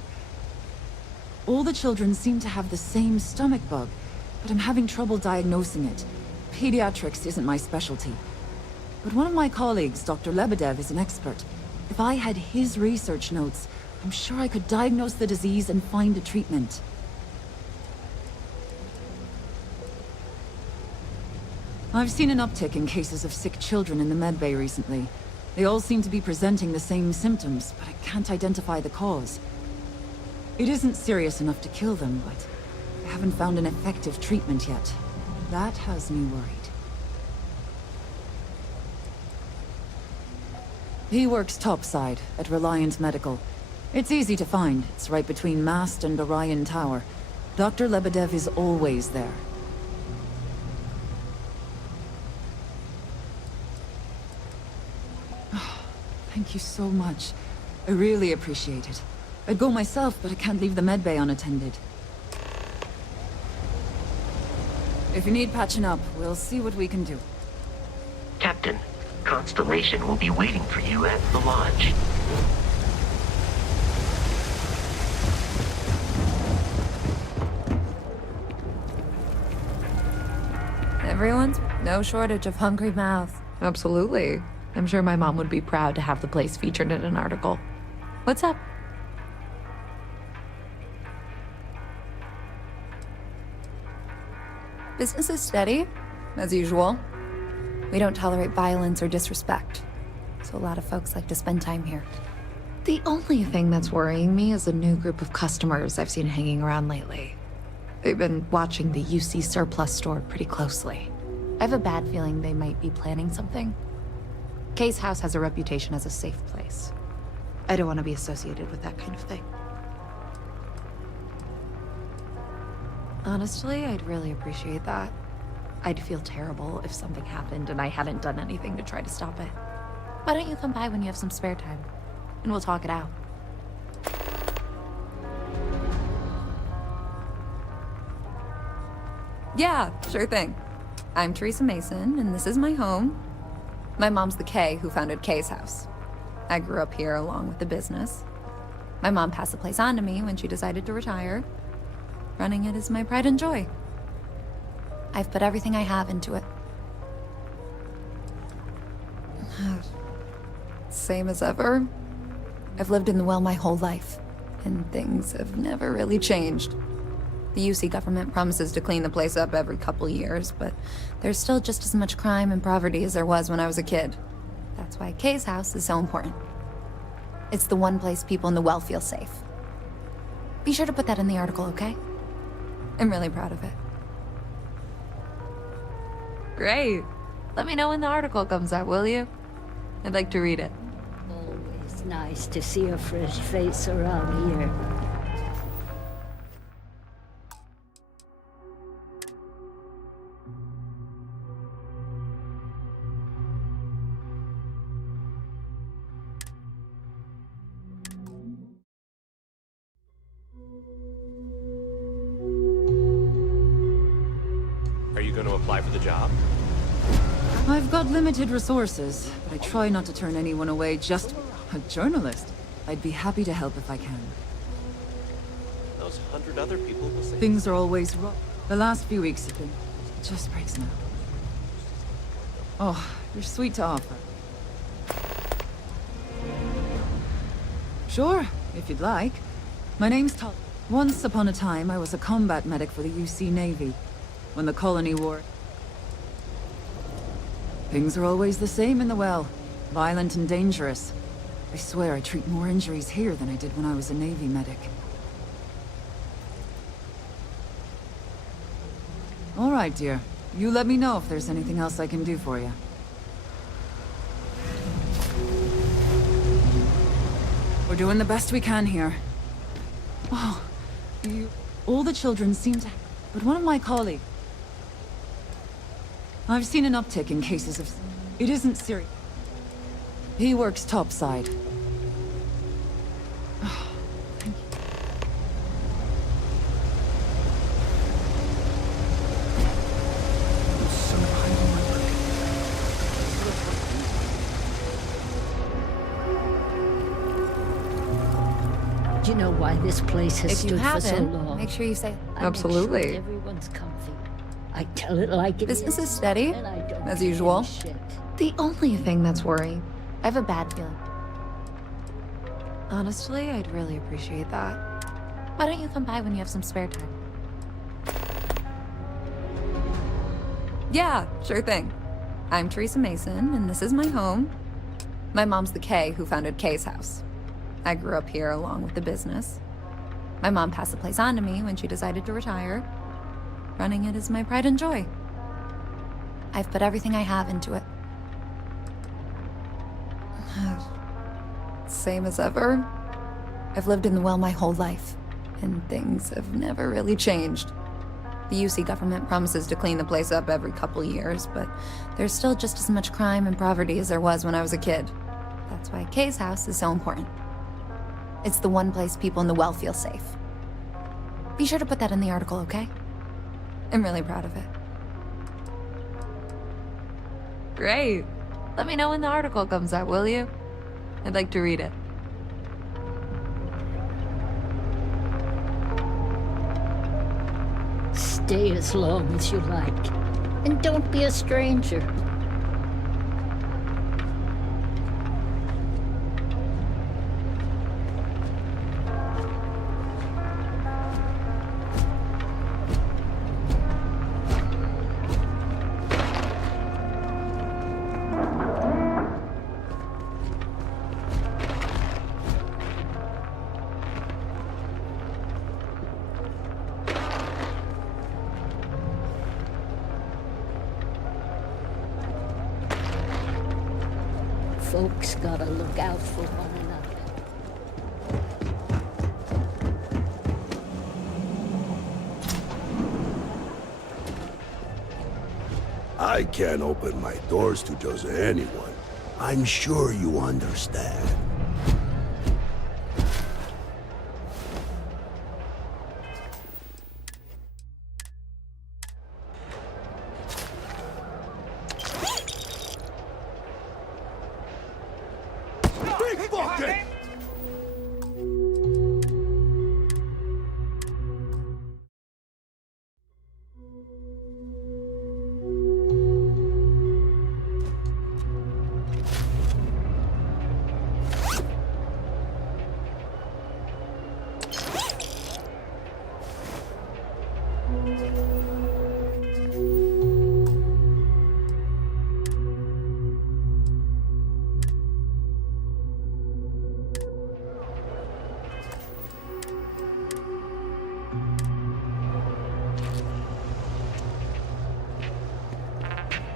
All the children seem to have the same stomach bug, but I'm having trouble diagnosing it. Pediatrics isn't my specialty. But one of my colleagues, Dr. Lebedev, is an expert. If I had his research notes, I'm sure I could diagnose the disease and find a treatment. I've seen an uptick in cases of sick children in the Med Bay recently. They all seem to be presenting the same symptoms, but I can't identify the cause. It isn't serious enough to kill them, but I haven't found an effective treatment yet. That has me worried. He works topside at Reliant Medical. It's easy to find. It's right between Mast and Orion Tower. Dr. Lebedev is always there. Thank you so much. I really appreciate it. I'd go myself, but I can't leave the Med Bay unattended. If you need patching up, we'll see what we can do. Captain, Constellation will be waiting for you at the lodge. Everyone's no shortage of hungry mouths. Absolutely. I'm sure my mom would be proud to have the place featured in an article. What's up? Business is steady, as usual. We don't tolerate violence or disrespect, so a lot of folks like to spend time here. The only thing that's worrying me is a new group of customers I've seen hanging around lately. They've been watching the UC surplus store pretty closely. I have a bad feeling they might be planning something. Kay's house has a reputation as a safe place. I don't want to be associated with that kind of thing. Honestly, I'd really appreciate that. I'd feel terrible if something happened and I hadn't done anything to try to stop it. Why don't you come by when you have some spare time? And we'll talk it out. Yeah, sure thing. I'm Teresa Mason, and this is my home. My mom's the Kay who founded Kay's house. I grew up here along with the business. My mom passed the place on to me when she decided to retire. Running it is my pride and joy. I've put everything I have into it. Same as ever. I've lived in the well my whole life, and things have never really changed. The UC government promises to clean the place up every couple years, but there's still just as much crime and poverty as there was when I was a kid. That's why Kay's house is so important. It's the one place people in the well feel safe. Be sure to put that in the article, okay? I'm really proud of it. Great. Let me know when the article comes out, will you? I'd like to read it. Always nice to see a fresh face around here. Are you going to apply for the job? I've got limited resources, but I try not to turn anyone away just a journalist. I'd be happy to help if I can. Those 100 other people will say... Things are always wrong. The last few weeks have been just breaks now. Oh, you're sweet to offer. Sure, if you'd like. My name's Tal. Once upon a time, I was a combat medic for the UC Navy. When the colony war... Things are always the same in the well. Violent and dangerous. I swear I treat more injuries here than I did when I was a Navy medic. All right, dear. You let me know if there's anything else I can do for you. We're doing the best we can here. Oh, all the children seem to... But one of my colleagues... I've seen an uptick in cases of... It isn't serious. He works topside. Oh, thank you. I'm so behind on my work. Do you know why this place has If you stood for so haven't, long? make sure you say... I make sure everyone's comfy. I tell it like it Business is steady, and I don't as give a usual. shit. The only thing that's worrying, I have a bad feeling. Honestly, I'd really appreciate that. Why don't you come by when you have some spare time? Yeah, sure thing. I'm Teresa Mason, and this is my home. My mom's the Kay who founded Kay's house. I grew up here along with the business. My mom passed the place on to me when she decided to retire. Running it is my pride and joy. I've put everything I have into it. Same as ever. I've lived in the well my whole life, and things have never really changed. The UC government promises to clean the place up every couple years, but there's still just as much crime and poverty as there was when I was a kid. That's why Kay's house is so important. It's the one place people in the well feel safe. Be sure to put that in the article, okay? I'm really proud of it. Great. Let me know when the article comes out, will you? I'd like to read it. Stay as long as you like. And don't be a stranger. folks gotta look out for one another. I can't open my doors to just anyone. I'm sure you understand.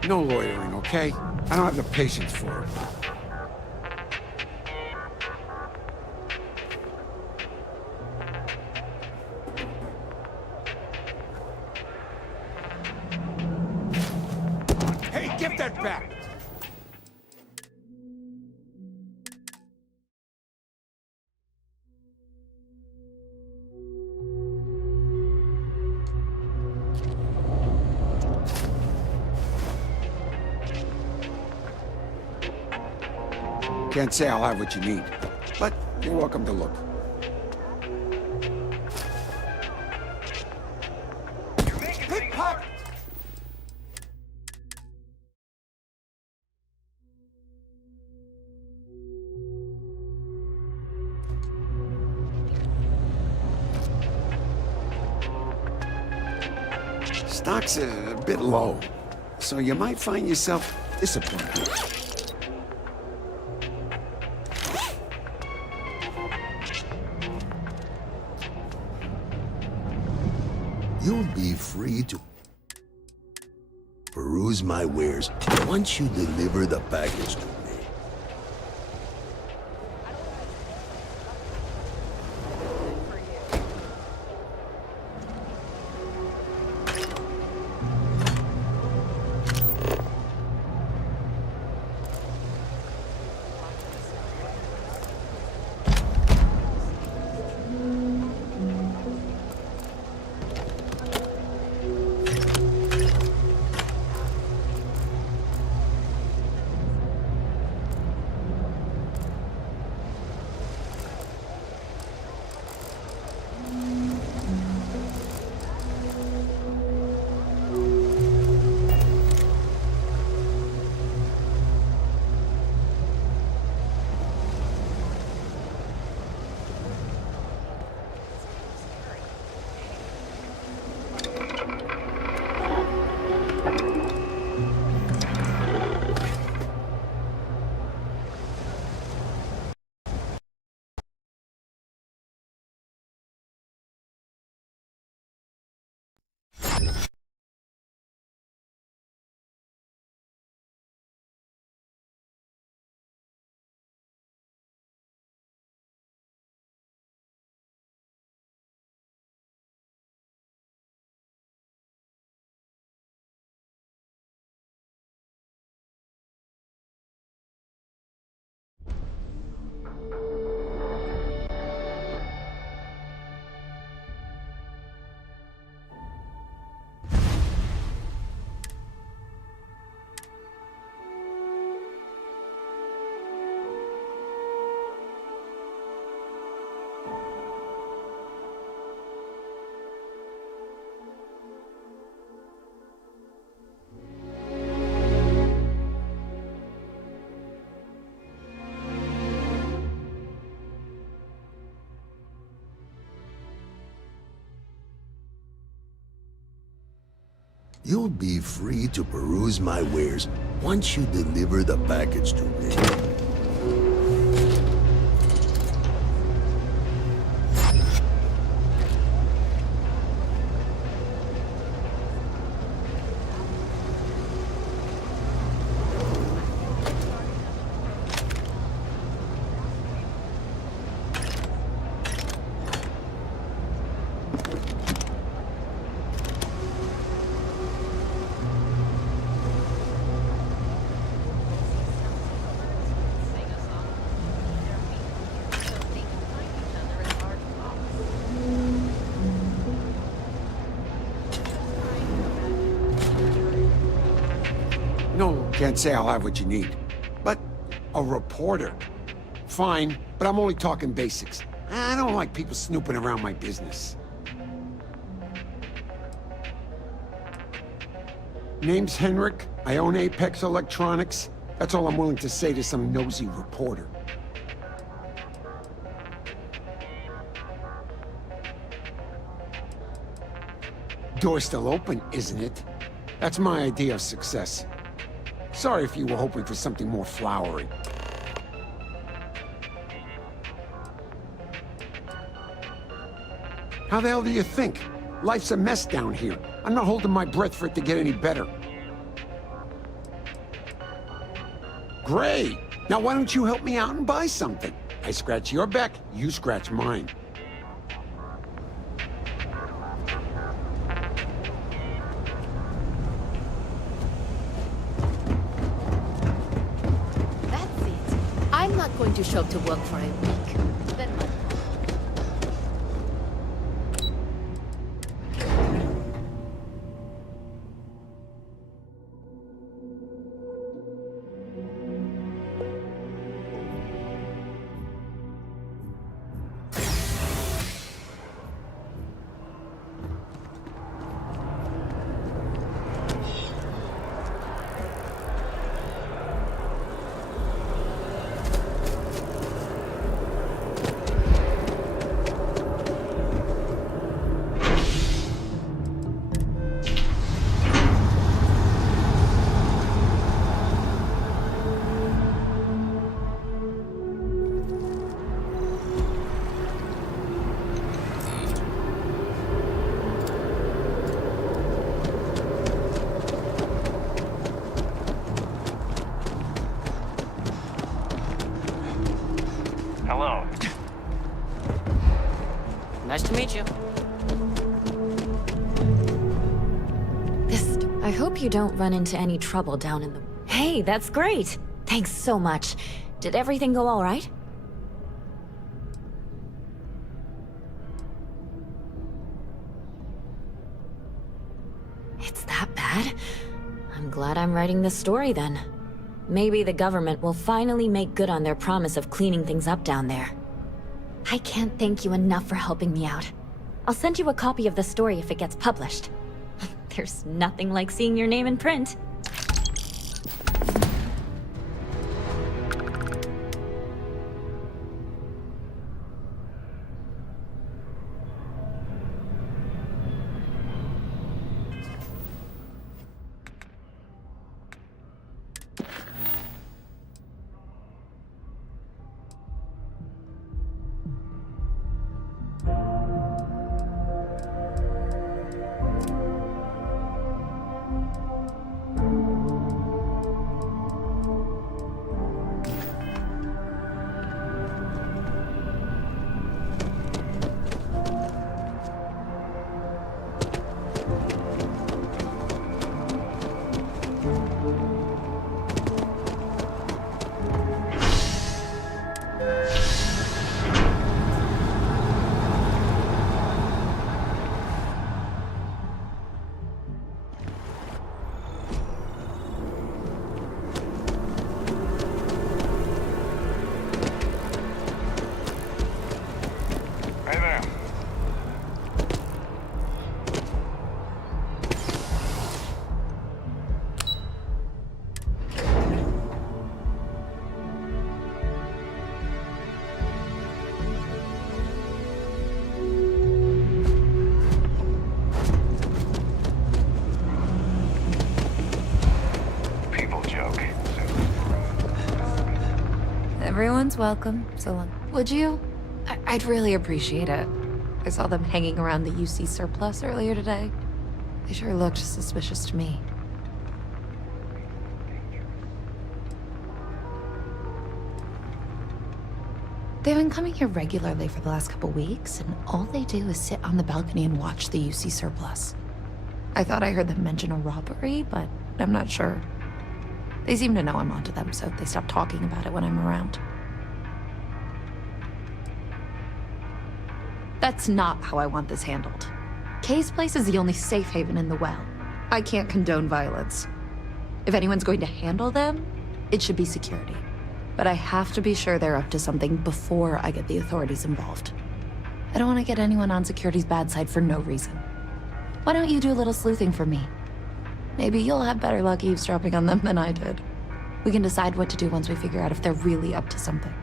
No loitering, okay? I don't have the patience for it. Hey, give that back! Can't say I'll have what you need, but you're welcome to look. Pickpocket! Stock's a bit low, so you might find yourself disappointed. You'll be free to peruse my wares once you deliver the package to me. You'll be free to peruse my wares once you deliver the package to me. Can't say I'll have what you need. But a reporter. Fine, but I'm only talking basics. I don't like people snooping around my business. Name's Henrik. I own Apex Electronics. That's all I'm willing to say to some nosy reporter. Door's still open, isn't it? That's my idea of success. Sorry if you were hoping for something more flowery. How the hell do you think? Life's a mess down here. I'm not holding my breath for it to get any better. Great! Now why don't you help me out and buy something? I scratch your back, you scratch mine. That's it. I'm not going to show up to work for a week. Then what? Hello. Nice to meet you. I hope you don't run into any trouble down in the... Hey, that's great! Thanks so much. Did everything go all right? It's that bad? I'm glad I'm writing this story then. Maybe the government will finally make good on their promise of cleaning things up down there. I can't thank you enough for helping me out. I'll send you a copy of the story if it gets published. There's nothing like seeing your name in print. Hey there. People joke. Everyone's welcome, so long. Would you? I'd really appreciate it. I saw them hanging around the UC surplus earlier today. They sure looked suspicious to me. They've been coming here regularly for the last couple weeks, and all they do is sit on the balcony and watch the UC surplus. I thought I heard them mention a robbery, but I'm not sure. They seem to know I'm onto them, so they stop talking about it when I'm around. That's not how I want this handled. Kay's place is the only safe haven in the well. I can't condone violence. If anyone's going to handle them, it should be security. But I have to be sure they're up to something before I get the authorities involved. I don't want to get anyone on security's bad side for no reason. Why don't you do a little sleuthing for me? Maybe you'll have better luck eavesdropping on them than I did. We can decide what to do once we figure out if they're really up to something.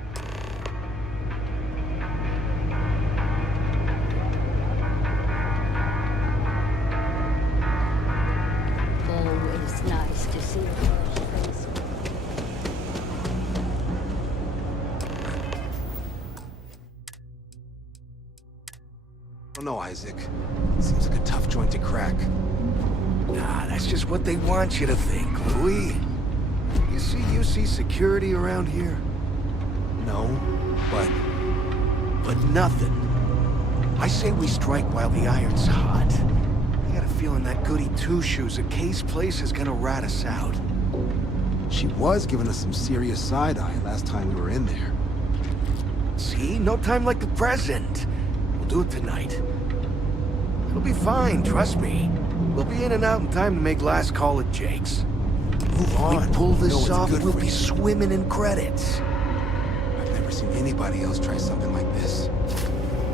Always nice to see a fresh face. Oh no, Isaac. Seems like a tough joint to crack. Nah, that's just what they want you to think, Louis. You see UC security around here? No, but nothing. I say we strike while the iron's hot. I got a feeling that goody two-shoes at Kay's place is gonna rat us out. she was giving us some serious side-eye last time we were in there. See? No time like the present. We'll do it tonight. It'll be fine, trust me. We'll be in and out in time to make last call at Jake's. Move on. We pull You know this it's off, good we'll for be you. swimming in credits. I've never seen anybody else try something like this.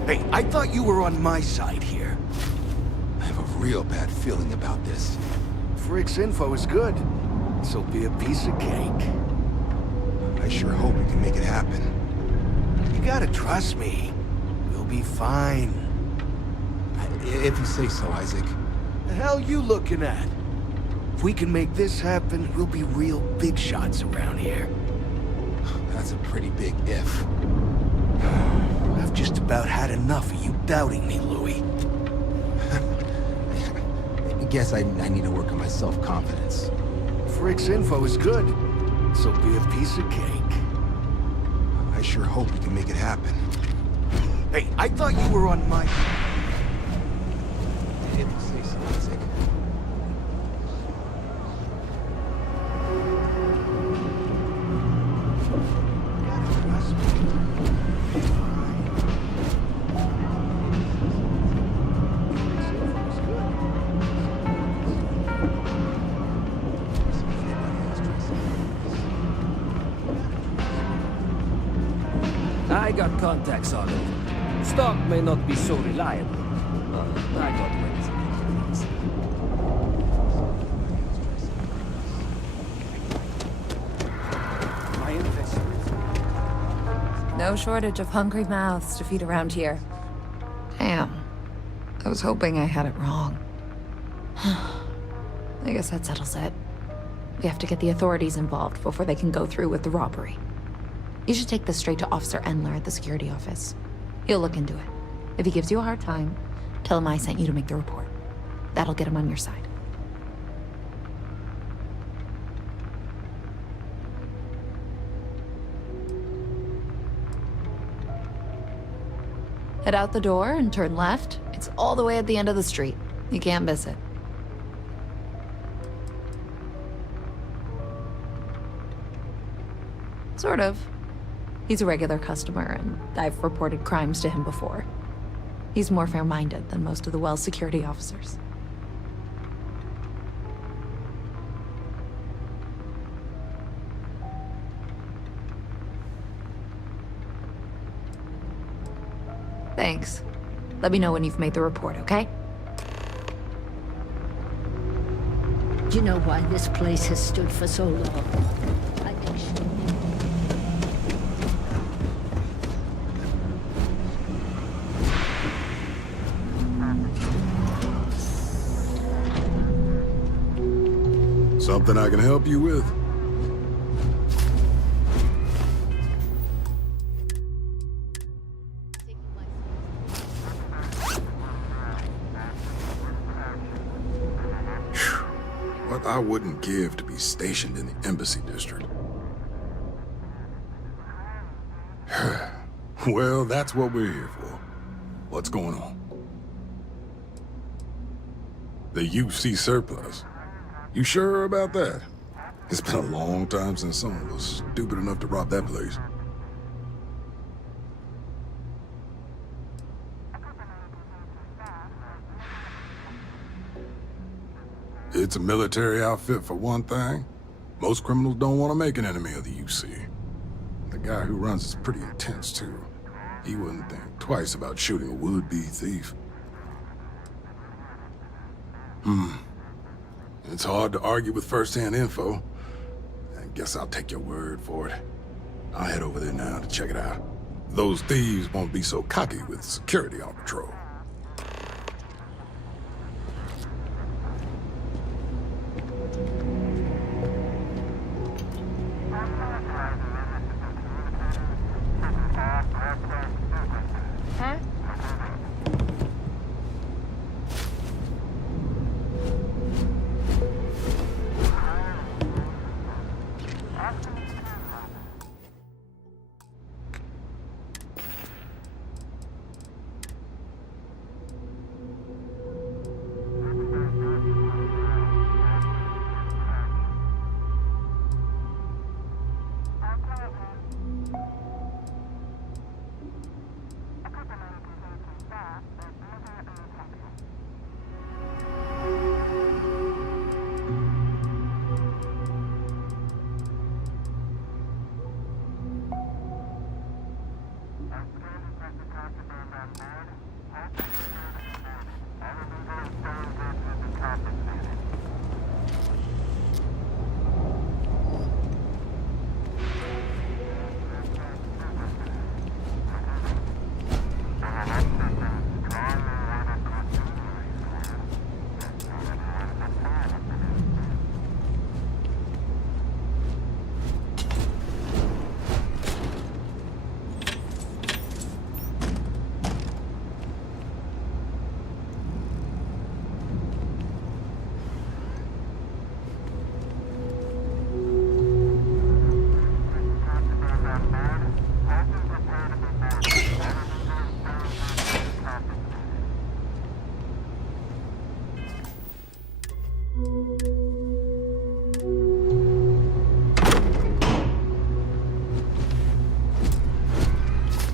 Hey, I thought you were on my side here. I have a real bad feeling about this. Frick's info is good. This'll be a piece of cake. I sure hope we can make it happen. You gotta trust me. We'll be fine. If you say so, Isaac. The hell you looking at? If we can make this happen, we'll be real big shots around here. That's a pretty big if. I've just about had enough of you doubting me, Louis. I guess I need to work on my self-confidence. Frick's info is good. This'll be a piece of cake. I sure hope we can make it happen. Hey, I thought you were on my... If you say so, Isaac. I got contacts all over. Stock may not be so reliable, but I got ways of getting things. My investment. No shortage of hungry mouths to feed around here. Damn. I was hoping I had it wrong. I guess that settles it. We have to get the authorities involved before they can go through with the robbery. You should take this straight to Officer Endler at the security office. He'll look into it. If he gives you a hard time, tell him I sent you to make the report. That'll get him on your side. Head out the door and turn left. It's all the way at the end of the street. You can't miss it. Sort of. He's a regular customer, and I've reported crimes to him before. He's more fair-minded than most of the Wells security officers. Thanks. Let me know when you've made the report, okay? Do you know why this place has stood for so long? I can show you. Something I can help you with? What I wouldn't give to be stationed in the Embassy District. Well, that's what we're here for. What's going on? The UC surplus. You sure about that? It's been a long time since someone was stupid enough to rob that place. It's a military outfit for one thing, Most criminals don't want to make an enemy of the UC. The guy who runs is pretty intense, too. He wouldn't think twice about shooting a would-be thief. It's hard to argue with first-hand info. I guess I'll take your word for it. I'll head over there now to check it out. Those thieves won't be so cocky with security on patrol.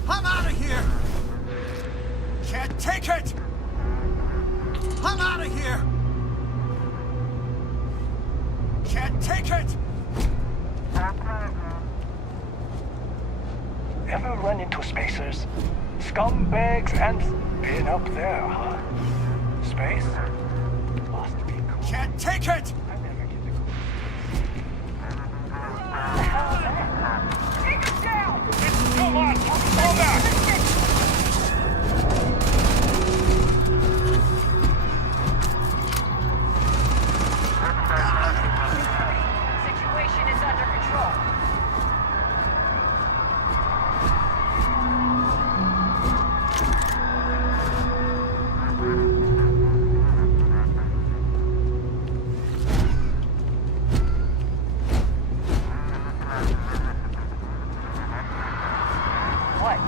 I'm out of here! Can't take it! I'm out of here! Can't take it! Ever run into spacers? Scumbags and been up there, huh? Space? Must be cool. Can't take it! Take it down! Come on, fall back! Situation is under control. What?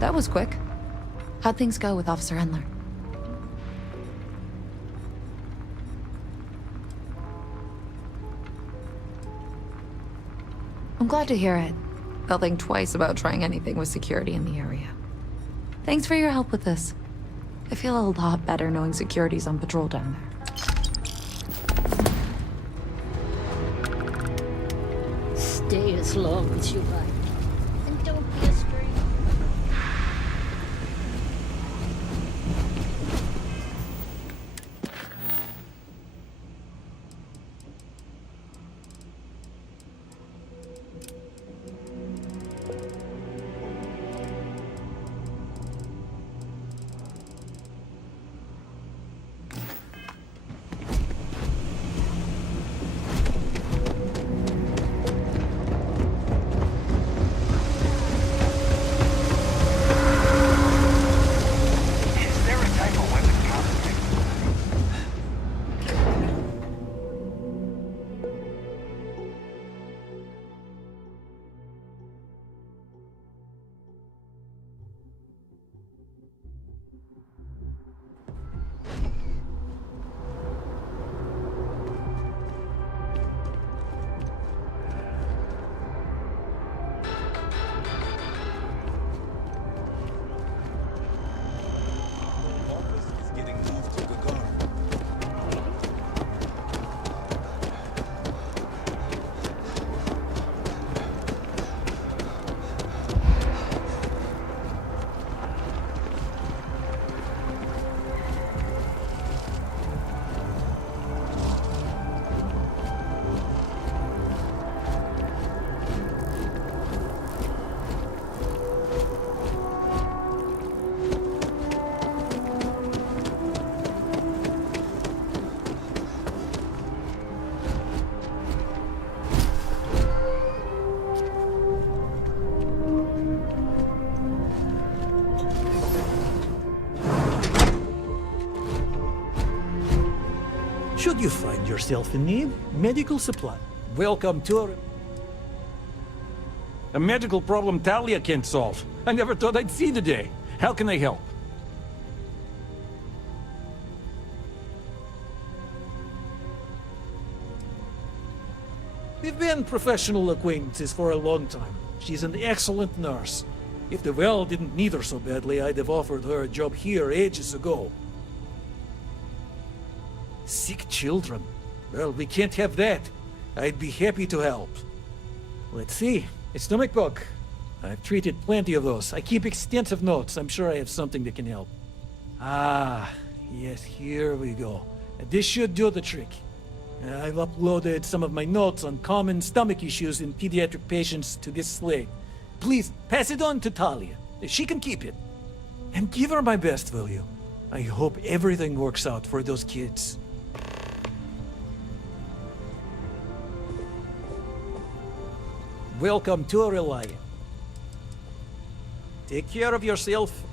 That was quick. How'd things go with Officer Endler? I'm glad to hear it. They'll think twice about trying anything with security in the area. Thanks for your help with this. I feel a lot better knowing security's on patrol down there. Stay as long as you like. And don't be a stranger. Should you find yourself in need, medical supply. Welcome to a medical problem Talia can't solve. I never thought I'd see the day. How can I help? We've been professional acquaintances for a long time. She's an excellent nurse. If the well didn't need her so badly, I'd have offered her a job here ages ago. Sick children. Well, we can't have that. I'd be happy to help. Let's see. A stomach bug. I've treated plenty of those. I keep extensive notes. I'm sure I have something that can help. Ah, yes, here we go. This should do the trick. I've uploaded some of my notes on common stomach issues in pediatric patients to this slate. Please, pass it on to Talia. She can keep it. And give her my best, will you? I hope everything works out for those kids. Welcome to Reliant. Take care of yourself.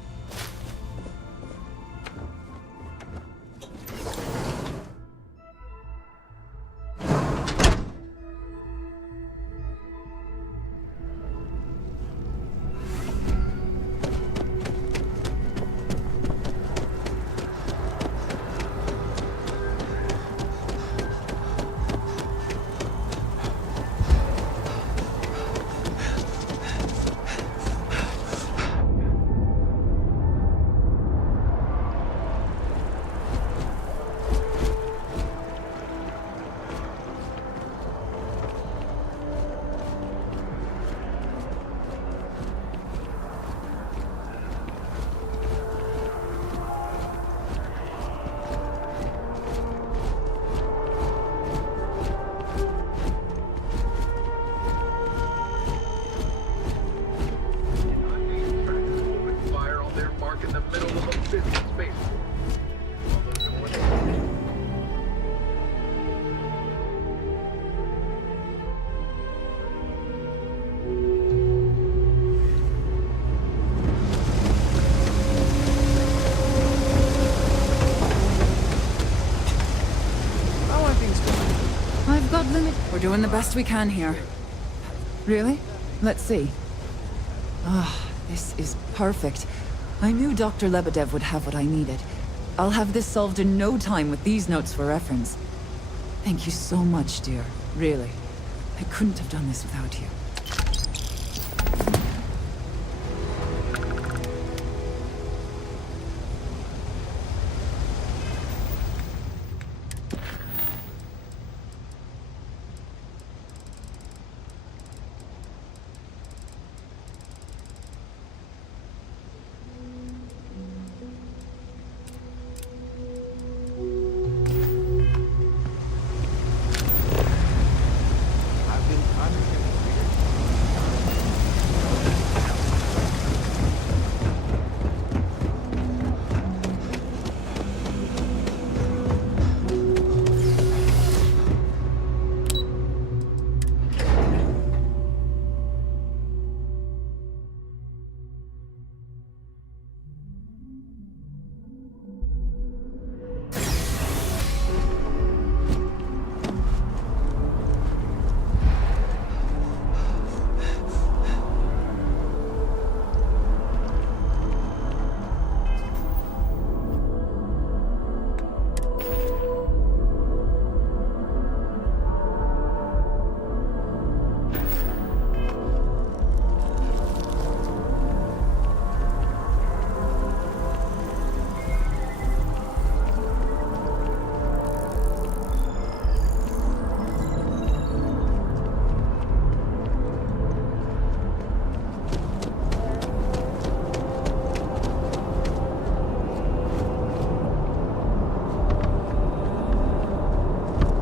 We're doing the best we can here. Really? Let's see. Ah, this is perfect. I knew Dr. Lebedev would have what I needed. I'll have this solved in no time with these notes for reference. Thank you so much, dear. Really. I couldn't have done this without you.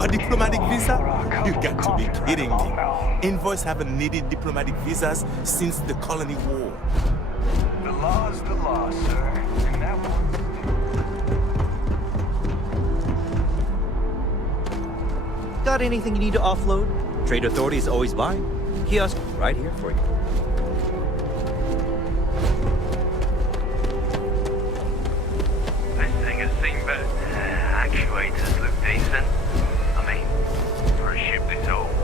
Diplomatic visa? You got to be kidding me. Envoys haven't needed diplomatic visas since the colony war. The law's the law, sir. And that one. Got anything you need to offload? Trade Authority is always buying. Kiosk right here for you. This thing has seen better. Actuators look Decent? I mean, for a ship this old.